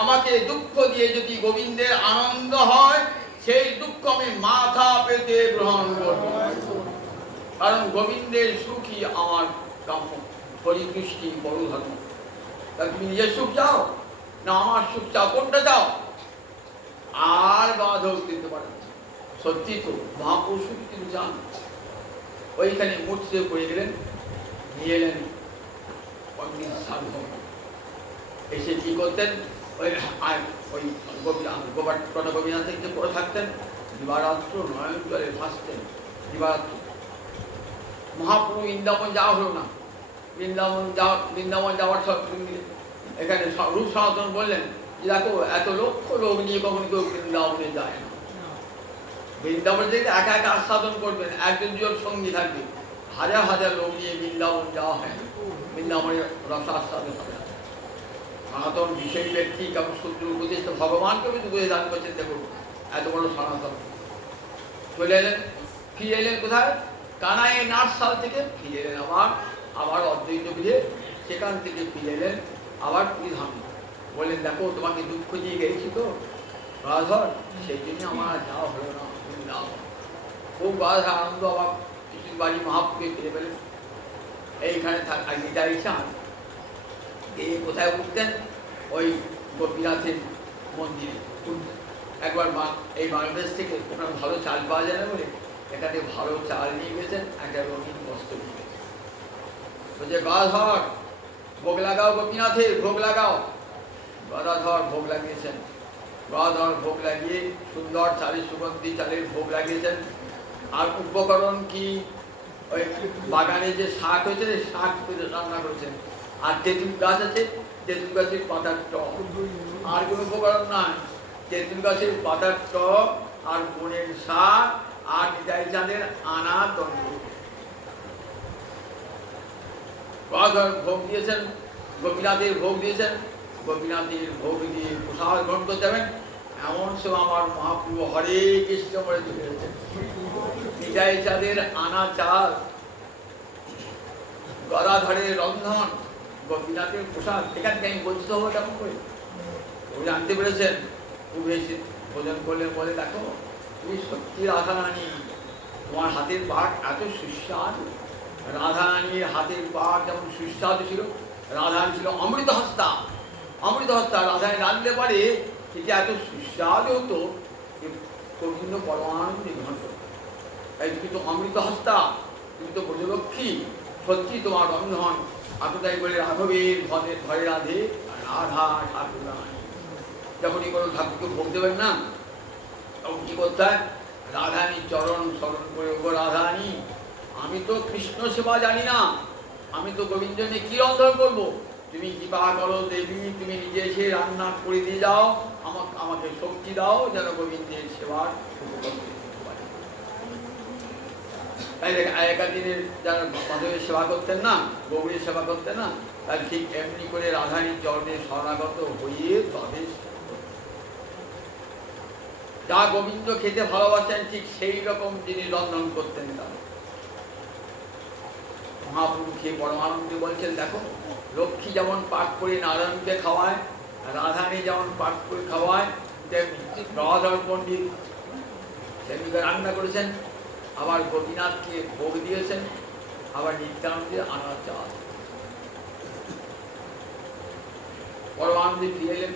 আমাকে দুঃখ দিয়ে যদি গোবিন্দের আনন্দ হয়, সেই দুঃখ আমি মাথা পেতে গ্রহণ করব, কারণ গোবিন্দের সুখই আমার কাম্য। হরিতুষ্টি বড় ধর্ম। তা তুমি নিজের সুখ চাও না আমার সুখ চাও? কোনটা চাও? আর বাধা দিতে পারে। সত্যি তো মহাপুরুষ তিনি চান। ওইখানে মূর্তিতে পড়ে গেলেন, নিয়ে এলেন পণ্ডিত সাধক। এসে কি করতেন? ওই গোবিনাথ থেকে পড়ে থাকতেন, দিবারাত্র নয়ন জলে ভাসতেন। দিবারাত্র মহাপ্রভু বৃন্দাবন যাওয়া হলো না। বৃন্দাবন যাওয়ার সব এখানে রূপ সনাতন বললেন যে দেখো এত লক্ষ লোক নিয়ে কখনো কেউ বৃন্দাবনে যায় না। বৃন্দাবন থেকে একা একা আস্বাদন করবেন, একজন দুজন সঙ্গী থাকবে। হাজার হাজার লোক নিয়ে বৃন্দাবন যাওয়া হয়, বৃন্দাবনের রস আস্বাদন হবে। সনাতন বিশেষ ব্যক্তি কেমন সূত্র উপদেশ ভগবানকে কিন্তু বুঝে দান করছেন। দেখুন এত বড় সনাতন চলে এলেন, ফিরে এলেন কোথায়? কানাই নাটশাল থেকে ফিরে এলেন আবার অদ্বৈত গৃহে। সেখান থেকে ফিরে এলেন আবার পুরী ধামে। বললেন দেখো তোমাকে দুঃখ দিয়ে গেছি তো গদাধর, সেই জন্য আমার যাওয়া হলো না বৃন্দাবন। খুব গদাধর আনন্দ, আবার কিছু বাড়ি মহাপ্রভুকে ফিরে পেলেন। এইখানে আগে দাঁড়িয়েছেন, এই কোথায় উঠতেন? ওই গোপীনাথের মন্দিরে উঠতেন। একবার এই বাংলাদেশ থেকে ওখানে ভালো চাল পাওয়া যায় না বলে এখানে ভালো চাল নিয়ে গেছেন, একটা রঙিন বস্ত্র নিয়ে গেছেন। বলছে গদাধর ভোগ লাগাও, গোপীনাথের ভোগ লাগাও। গদাধর ভোগ লাগিয়েছেন। গদাধর ভোগ লাগিয়ে সুন্দর চালের সুগন্ধি চালের ভোগ লাগিয়েছেন। আর উপকরণ কি? ওই বাগানে যে শাক হয়েছে শাক রান্না করেছেন। আর তেঁতুল গাছ আছে, তেঁতুল গাছের পাতার টক, আর কোনো উপকরণ নাই। তেঁতুল গাছের পাতার টক আর বোনের শাক আর নিতাই চাঁদের আনা তন্ত্র। ভোগ দিয়েছেন, গোপীনাথের ভোগ দিয়েছেন, গোপীনাথের ভোগ দিয়ে প্রসাদ গ্রহণ করতে যাবেন, এমন সময় আমার মহাপ্রভু হরে কৃষ্ণ বলে চলে গেছেন। নিতাই চাঁদের আনা চাল, গদাধরের রন্ধন, গোপীনাথের প্রসাদ। এখান থেকে আমি বলছি তো কেমন করে ও জানতে পেরেছেন। খুব এসে ভোজন করলেন, বলে দেখো তুমি সত্যি রাধারানী, তোমার হাতের পাক এত সুস্বাদু। রাধারানীর হাতের পাক যেমন সুস্বাদু ছিল, রাধারানী ছিল অমৃত হস্তা। অমৃত হস্তা রাধারানী রাঁধলে পারে সেটি এত সুস্বাদু হতো যে গোবিন্দ পরমানন্দে গ্রহণ করত। তাই তুমি তো অমৃত হস্তা, তুমি তো ব্রজলক্ষ্মী, সত্যি তোমার রন্ধন এতটাই বলে রাঘবের ঘরে রাধে রাধা ঠাকুরানী। যখনই কোনো ঠাকুরকে ভোগ দেবেন না, তখন কি করতে হয়? রাধারানীর চরণ স্মরণ করে, ও রাধারানী, আমি তো কৃষ্ণ সেবা জানি না, আমি তো গোবিন্দ নিয়ে কি রন্ধন করবো, তুমি কৃপা করো দেবী, তুমি নিজে এসে রান্না করে দিয়ে যাও, আমাকে শক্তি দাও যেন গোবিন্দের সেবার উপকরণ করতে পারি। তাই আগেকার দিনের যারা মাধবের সেবা করতেন না, গৌরীর সেবা করতেন না, তাই ঠিক এমনি করে রাধারানীর চরণে শরণাগত হয়ে তবে যা গোবিন্দ খেতে ভালোবাসেন ঠিক সেই রকম যিনি রন্ধন করতেন। তারা মহাপ্রভু খেয়ে পরমানন্দে বলছেন, দেখো লক্ষ্মী যেমন পাক করে নারায়ণকে খাওয়ায়, রাধারানী যেমন পাক করে খাওয়ায়, তেমনি গদাধর পণ্ডিত সেদিকে রান্না করেছেন, আবার গোপীনাথকে ভোগ দিয়েছেন, আবার নিত্যানন্দে আনা চাল। পরমানন্দে ফিরে এলেন,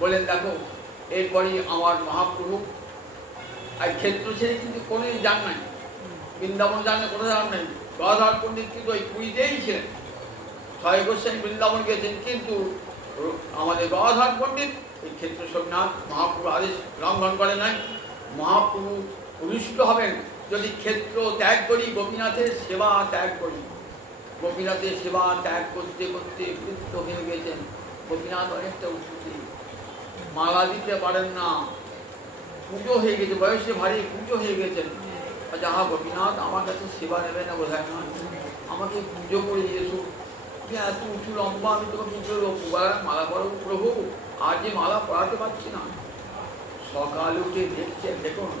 বলেন দেখো এরপরই আমার মহাপ্রভু আর ক্ষেত্র ছেড়ে কিন্তু কোনো যান নাই, বৃন্দাবন জানে কোনো যান নাই। গদাধর পণ্ডিত কিন্তু ওই পুরীতেই ছিলেন, ছয় গোস্বামী বৃন্দাবন গেছেন, কিন্তু আমাদের গদাধর পণ্ডিত এই ক্ষেত্র সোমনাথ মহাপ্রভু আদেশ লঙ্ঘন করে নাই। মহাপ্রভু পুরুষ্ট হবেন যদি ক্ষেত্র ত্যাগ করি, গোপীনাথের সেবা ত্যাগ করি। গোপীনাথের সেবা ত্যাগ করতে করতে বৃদ্ধ হয়ে গেছেন। গোপীনাথ অনেকটা উঠতে, মালা দিতে পারেন না, পুজো হয়ে গেছে, বয়সে ভারী পুজো হয়ে গেছেন। যাহা গোপীনাথ আমার কাছে সেবা নেবে না বোঝায় না, আমাকে পুজো করে দিয়েছো, তুমি এত উঁচু লম্বা, আমি তোমাকে কি করবো, মালা পড়ো প্রভু, আর যে মালা পড়াতে পারছি না। সকাল উঠে দেখছেন, দেখুন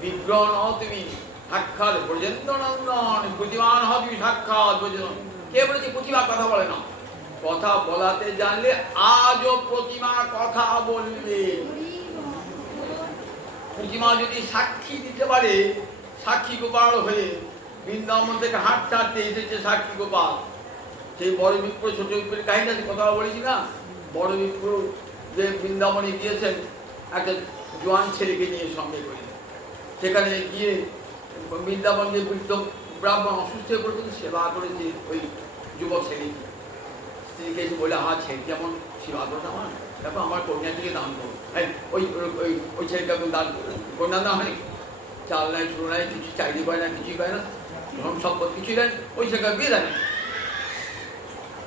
বিগ্রহ নও তুমি, সাক্ষাৎ ব্রজেন্দ্র নন্দন, প্রতিমান হও তুমি সাক্ষাৎ ব্রজেন্দ্র। কে বলেছে প্রতিমা কথা বলে না? কথা বলাতে জানলে আজও প্রতিমা কথা বলবে। প্রতিমা যদি সাক্ষী দিতে পারে, সাক্ষী গোপাল হয়ে বৃন্দাবন থেকে হাঁটতে হাঁটতে এসেছে সাক্ষী গোপাল। সেই বড় বিপ্র ছোট বিপ্রের কাহিনী আছে, কথা বলেছি না, বড় বিপ্র যে বৃন্দাবনে গিয়েছেন একটা জোয়ান ছেলেকে নিয়ে সঙ্গে করে, সেখানে গিয়ে বৃন্দাবন যে বৃদ্ধ ব্রাহ্মণ অসুস্থ হয়ে পড়েছেন, সেবা করেছে ওই যুবক ছেলেকে। স্ত্রীকে এসে বলে, হ্যাঁ ছেলে যেমন সেবা করতে আমার, দেখো আমার কন্যাটিকে দান করো। ওই ওই ওই ছেলেটাকে দান কন্যা দান হয়, চাল নাই শুরু নাই, কিছু চাকরি পায় না, কিছুই পায় না, ধন সম্পদ কিছুই নেই, ওই ছেলেটা বিয়ে দেয়।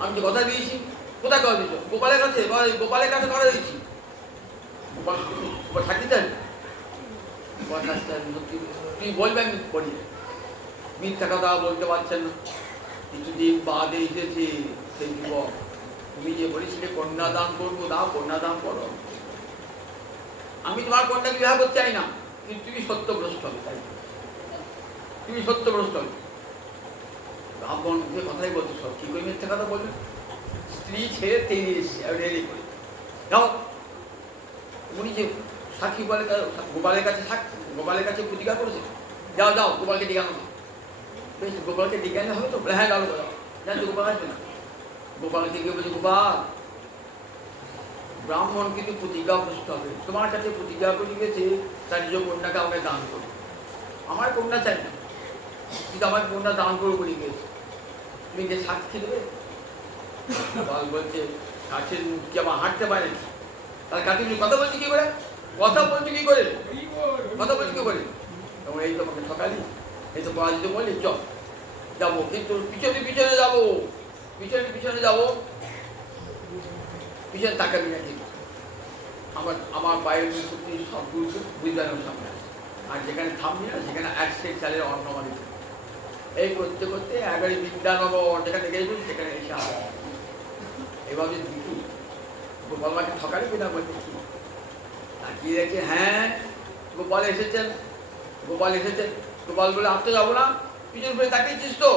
আমি যে কথা দিয়েছি, কোথায় কথা দিয়েছ? গোপালের কাছে, গোপালের কাছে কথা দিয়েছি। গোপাল থাকি দেন, তুই বলবে আমি করি, মিথ্যা কথা বলতে পারছেন না। কিছুদিন বাদে এসেছে সেই যুবক, তুমি যে বলেছিলে কন্যাদান করবো, দাও কন্যাদান করো, আমি তোমার কন্যাকে বিবাহ করতে চাই না, কিন্তু তুমি সত্যভ্রষ্ট হবে, তাই তুমি সত্যভ্রষ্ট হবে। ব্রাহ্মণ যে কথাই বলতো, সব কি করে মিথ্যা কথা বলবে? স্ত্রী ছেড়ে তিনি রেডি করে যাও। উনি যে সাক্ষী গোপালের কাছে গোপালের কাছে প্রতিজ্ঞা করেছে, যাও যাও গোপালকে ডেকে আনো। বেশ, গোপালকে ডেকে আনলে হবে তো? হ্যাঁ যাও যাও, জানতো গোপাল আসবে না। গোপালকে গিয়ে বলছে, গোপাল ব্রাহ্মণ কিন্তু প্রতিজ্ঞাভ্রষ্ট হবে, তোমার কাছে প্রতিজ্ঞা করে গেছে তার নিজ কন্যাকে আমাকে দান করো। আমার কন্যা চাই না, কিন্তু আমার কন্যা দান করে বলে গিয়েছে, তুমি যে সাক্ষী দেবে। গোপাল বলছে, কাছের মুখটি আমার হাঁটতে পারে না, তার কাছে কথা বলছি কি করে, কথা বলছি কি করে, কথা বলছি কি করে, তখন এই তোমাকে ঠকালি, এই তো পরাজিত বলি চল যাবো, কিন্তু পিছনে পিছনে যাবো, পিছনে পিছনে যাবো, পিছনে তাকাবি না কিন্তু আমার বাইরের প্রতি সব বুঝলাম সামনে আছে, আর যেখানে থামবি না সেখানে এক সেট চালের অন্ন মারি। এই করতে করতে একেবারে বিদ্যানগর যেখানে গেছিল সেখানে এসে আসে। এভাবে দিদি গোপাল মাকে ঠকালি বিনা বলতে কি তাকিয়ে দেখছে, হ্যাঁ গোপাল এসেছেন, গোপাল এসেছেন। গোপাল বলে আর তো যাবো না, পিছন ফিরে তাকিয়েছিস তো,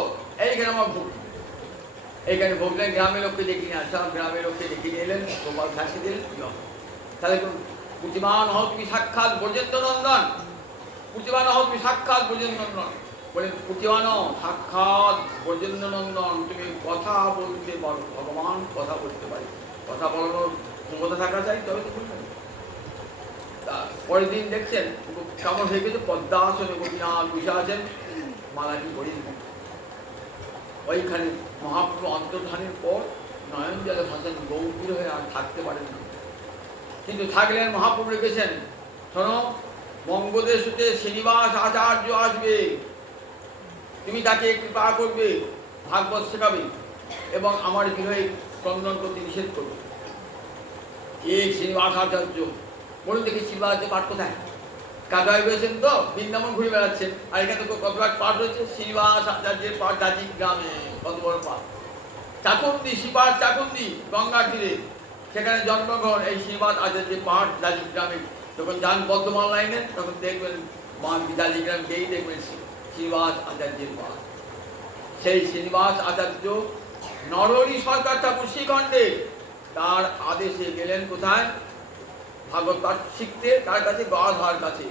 এইখানে আমার ভোগ, এইখানে ভোগলেন। গ্রামের লোককে দেখিয়ে আসলাম, গ্রামের লোককে দেখিয়ে এলেন, গোপাল সাক্ষী দিলেন। তাহলে বুদ্ধিমান হও তুমি সাক্ষাৎ ব্রজেন্দ্র নন্দন, বুদ্ধিমান হও তুমি সাক্ষাৎ ব্রজেন্দ্র নন্দন। বলে বুদ্ধিমান সাক্ষাৎ ব্রজেন্দ্র নন্দন, তুমি কথা বলতে পারো, ভগবান কথা বলতে পারে, কথা বলানোর ক্ষমতা থাকা চাই, তবে তো বলবেন। তা পরের দিন দেখছেন কেমন হয়ে গেছে, পদ্মাসনে গোপীনাথ বসে আছেন, মালাটি পরিয়ে দিলেন। ওইখানে মহাপ্রভু অন্তর্ধানের পর নয়ন জলে ভাসেন, গৌরীর হয়ে আর থাকতে পারেন না, কিন্তু থাকলেন। মহাপ্রভু রেখেছেন, শোনো বঙ্গদেশ হতে শ্রীনিবাস আচার্য আসবে, তুমি তাকে কৃপা করবে, ভাগবত শেখাবে এবং আমার বিরহে ক্রন্দন করতে নিষেধ করবে। এই শ্রীনিবাস আচার্য বলুন দেখি, শ্রীনিবাস পাঠ কোথায়? কাটোয়ায় রয়েছেন তো, বৃন্দাবন ঘুরে বেড়াচ্ছেন, আর এখানে তো কত পাঠ রয়েছে, শ্রীনিবাস আচার্যের পাঠ দাজি গ্রামে, কত বড় পাঠ। চাকুন্দি, শ্রীপাঠ চাকুন্দি, গঙ্গার তীরে, সেখানে জন্মগ্রহণ এই শ্রীনিবাস আচার্যের পাঠ দাজি গ্রামে। যখন যান বর্ধমান লাইনে তখন দেখবেন দাজি গ্রাম গিয়েই দেখবেন শ্রীনিবাস আচার্যের পাঠ। সেই শ্রীনিবাস আচার্য নরহরি সরকার ঠাকুর শ্রীখণ্ডে তার আদেশে গেলেন কোথায়? ভাগবত পাঠ শিখতে, তার কাছে গদাধর কাছে।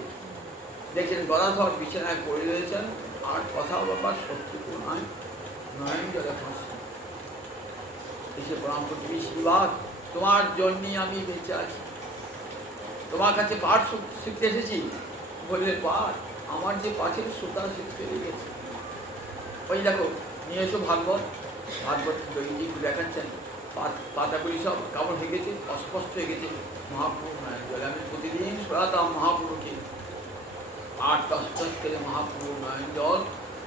দেখছেন গদাধর বিছানায় পড়ে রয়েছেন, আর কথা বলবার শক্তিও নয়, নয়ন জলে ভাসছে। এসে প্রণাম করতে, শ্রীনিবাস তোমার জন্যই আমি বেঁচে আছি, তোমার কাছে পাঠ শিখতে এসেছি। বললেন পাঠ? আমার যে পাঠের শ্রোতা শিখতে লেগেছে, ওই দেখো নিয়ে এসো ভাগবত। ভাগবত দৈনিক দেখাচ্ছেন, পাতাগুলি সব কেমন হয়ে গেছে, অস্পষ্ট হয়ে গেছে। মহাপ্রভু নয়ন জলে, আমি প্রতিদিন শোনাতাম মহাপ্রভুকে, 8-10 করে মহাপ্রভু নয়ন জল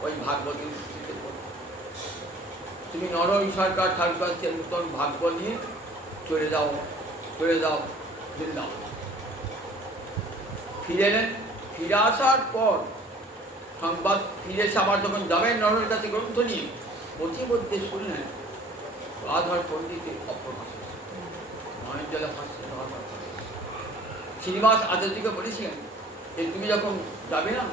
ওই ভাগবতের স্থিতিতে পড়ে। তুমি নরহরি সরকার ঠাকুর নূতন ভাগবত নিয়ে চলে যাও, চলে যাও বৃন্দাবন। ফিরে এলেন, ফিরে আসার পর সংবাদ, ফিরে এসে আবার যখন যাবেন নরহরির কাছে গ্রন্থ নিয়ে, মধ্যে শুনলেন গদাধর পণ্ডিতের অপ্রকাশ, নয়ন জলে ভাসছে। শ্রীনিবাস আচার্যকে বলেছিলেন যে তুমি যখন যাবে না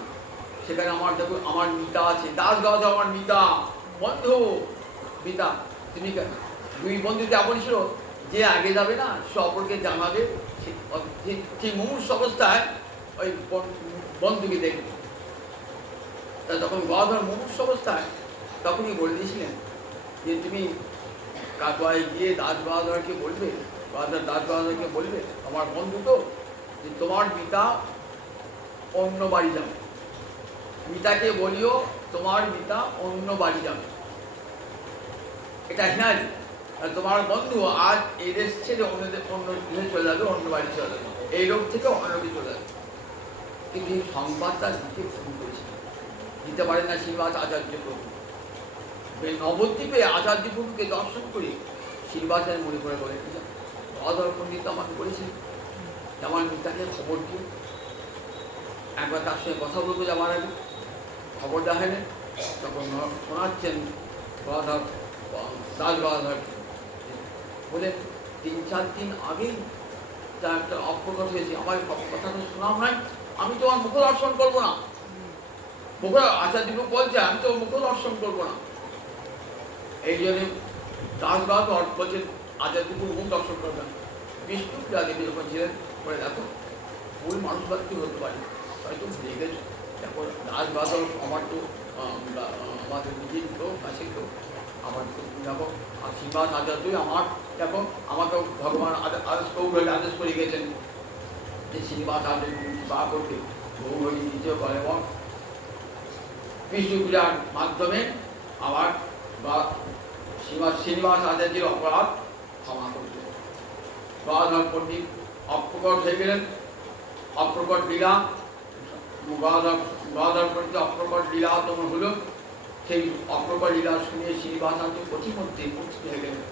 সেখানে আমার যখন আমার মিতা আছে, দাস গদাধর আমার মিতা, বন্ধু মিতা, তুমি দুই বন্ধুতে আপন ছিল, যে আগে যাবে না সে অপরকে জানাবে, ঠিক মুমূর্ষ অবস্থায় ওই বন্ধুকে দেখবে। তা যখন গদাধর মুমূর্ষ অবস্থায় তখনই বলে দিয়েছিলেন যে তুমি কাটোয়ায় গিয়ে দাস বাহাদুরকে বলবে, দাস বাহাদুরকে বলবে আমার বন্ধু তো, যে তোমার পিতা অন্য বাড়ি যাবে, মিতাকে বলিও তোমার পিতা অন্য বাড়ি যাবে। এটা হ্যাঁ, তোমার বন্ধু আজ এই দেশ ছেড়ে অন্য দেশে চলে যাবে, অন্য বাড়ি চলে যাবে, এই লোক থেকে অন্য লোকে চলে যাবে। কিন্তু এই সংবাদটা দিতে শুরু করেছিল, দিতে পারেন না শ্রীনিবাস আচার্য প্রভু। নবদ্বীপে আচার্য প্রভুকে দর্শন করে শ্রীনিবাসের মনে করে বলে, গদাধর পণ্ডিত আমাকে বলেছেন আমার মিতাকে খবর দিও, একবার তার সঙ্গে কথা বলবো যাওয়ার আগে। খবর দেওয়া হয়নি, তখন শোনাচ্ছেন গদাধর, দাস গদাধর বলে 3-4 দিন আগেই তার একটা অপ্রকাশ হয়েছে, আমার কথাটা শোনাও নাই, আমি তোমার মুখ দর্শন করবো না। মুখ আচার্য বলছে আমি তো মুখ দর্শন করবো না। এই জন্যে দাস গদাধর বলছেন আচার্য মুখ দর্শন করবেন। বিষ্ণু প্রিয়া দেবী যখন ছিলেন বলে দেখো ভুল মানুষ বাক্য হতে পারে, হয়তো ভুলে গেছো, দেখো দাস গদাধর আমার তো আমাদের নিজের লোক কাছের লোক, আমার তো দেখো শ্রীনিবাস আচার্যই আমার, দেখো আমাকে ভগবান আদেশ গৌরহরি আদেশ করে গেছেন যে শ্রীনিবাস আচার্য বা করতে, গৌরহরি নিজেও করে এবং বিষ্ণু পূজার মাধ্যমে আবার বা শ্রীনিবাস আচার্যের অপরাধ ক্ষমা করতে। গদাধর পণ্ডিত অপ্রকট হয়ে গেলেন, অপ্রকট লীলা গদাধর পণ্ডিত অপ্রকট লীলা তোমার হলো, সেই অপ্রকট লীলা শুনে শ্রীনিবাস আছে প্রতিমধ্যে উপস্থিত হয়ে গেলেন।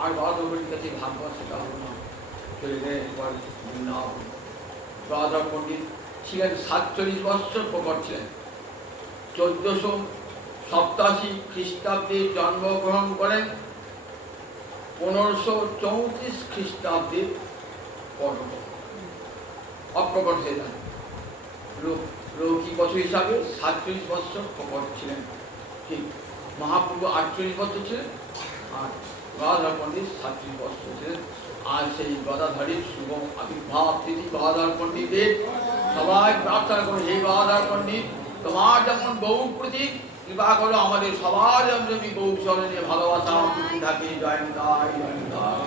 আর গদাধর পণ্ডিত কাছে ভাগবত শেখা হলো না, চলে গেলেন একবার বৃন্দাবন। গদাধর পণ্ডিত ছিলেন 47 বৎসর প্রকট ছিলেন। 1487 খ্রিস্টাব্দে জন্মগ্রহণ করেন, 1534 খ্রিস্টাব্দে অপ্রকট হয়ে যান। লৌকিক বছর হিসাবে 47 বৎসর প্রকট ছিলেন, ঠিক মহাপ্রভু 48 বছর ছিলেন, আর গদাধর পণ্ডিত 37 বৎসর ছিলেন। আর সেই গদাধরের শুভ আবির্ভাব তিথি গদাধর পণ্ডিতের সবাই প্রার্থনা করে, হে গদাধর পণ্ডিত, তোমার যেমন বহু প্রতি কৃপা করো, আমাদের সবার যেমন গৌ চরণে ভালোবাসা থাকে। জয় নিতাই, জয় নিতাই।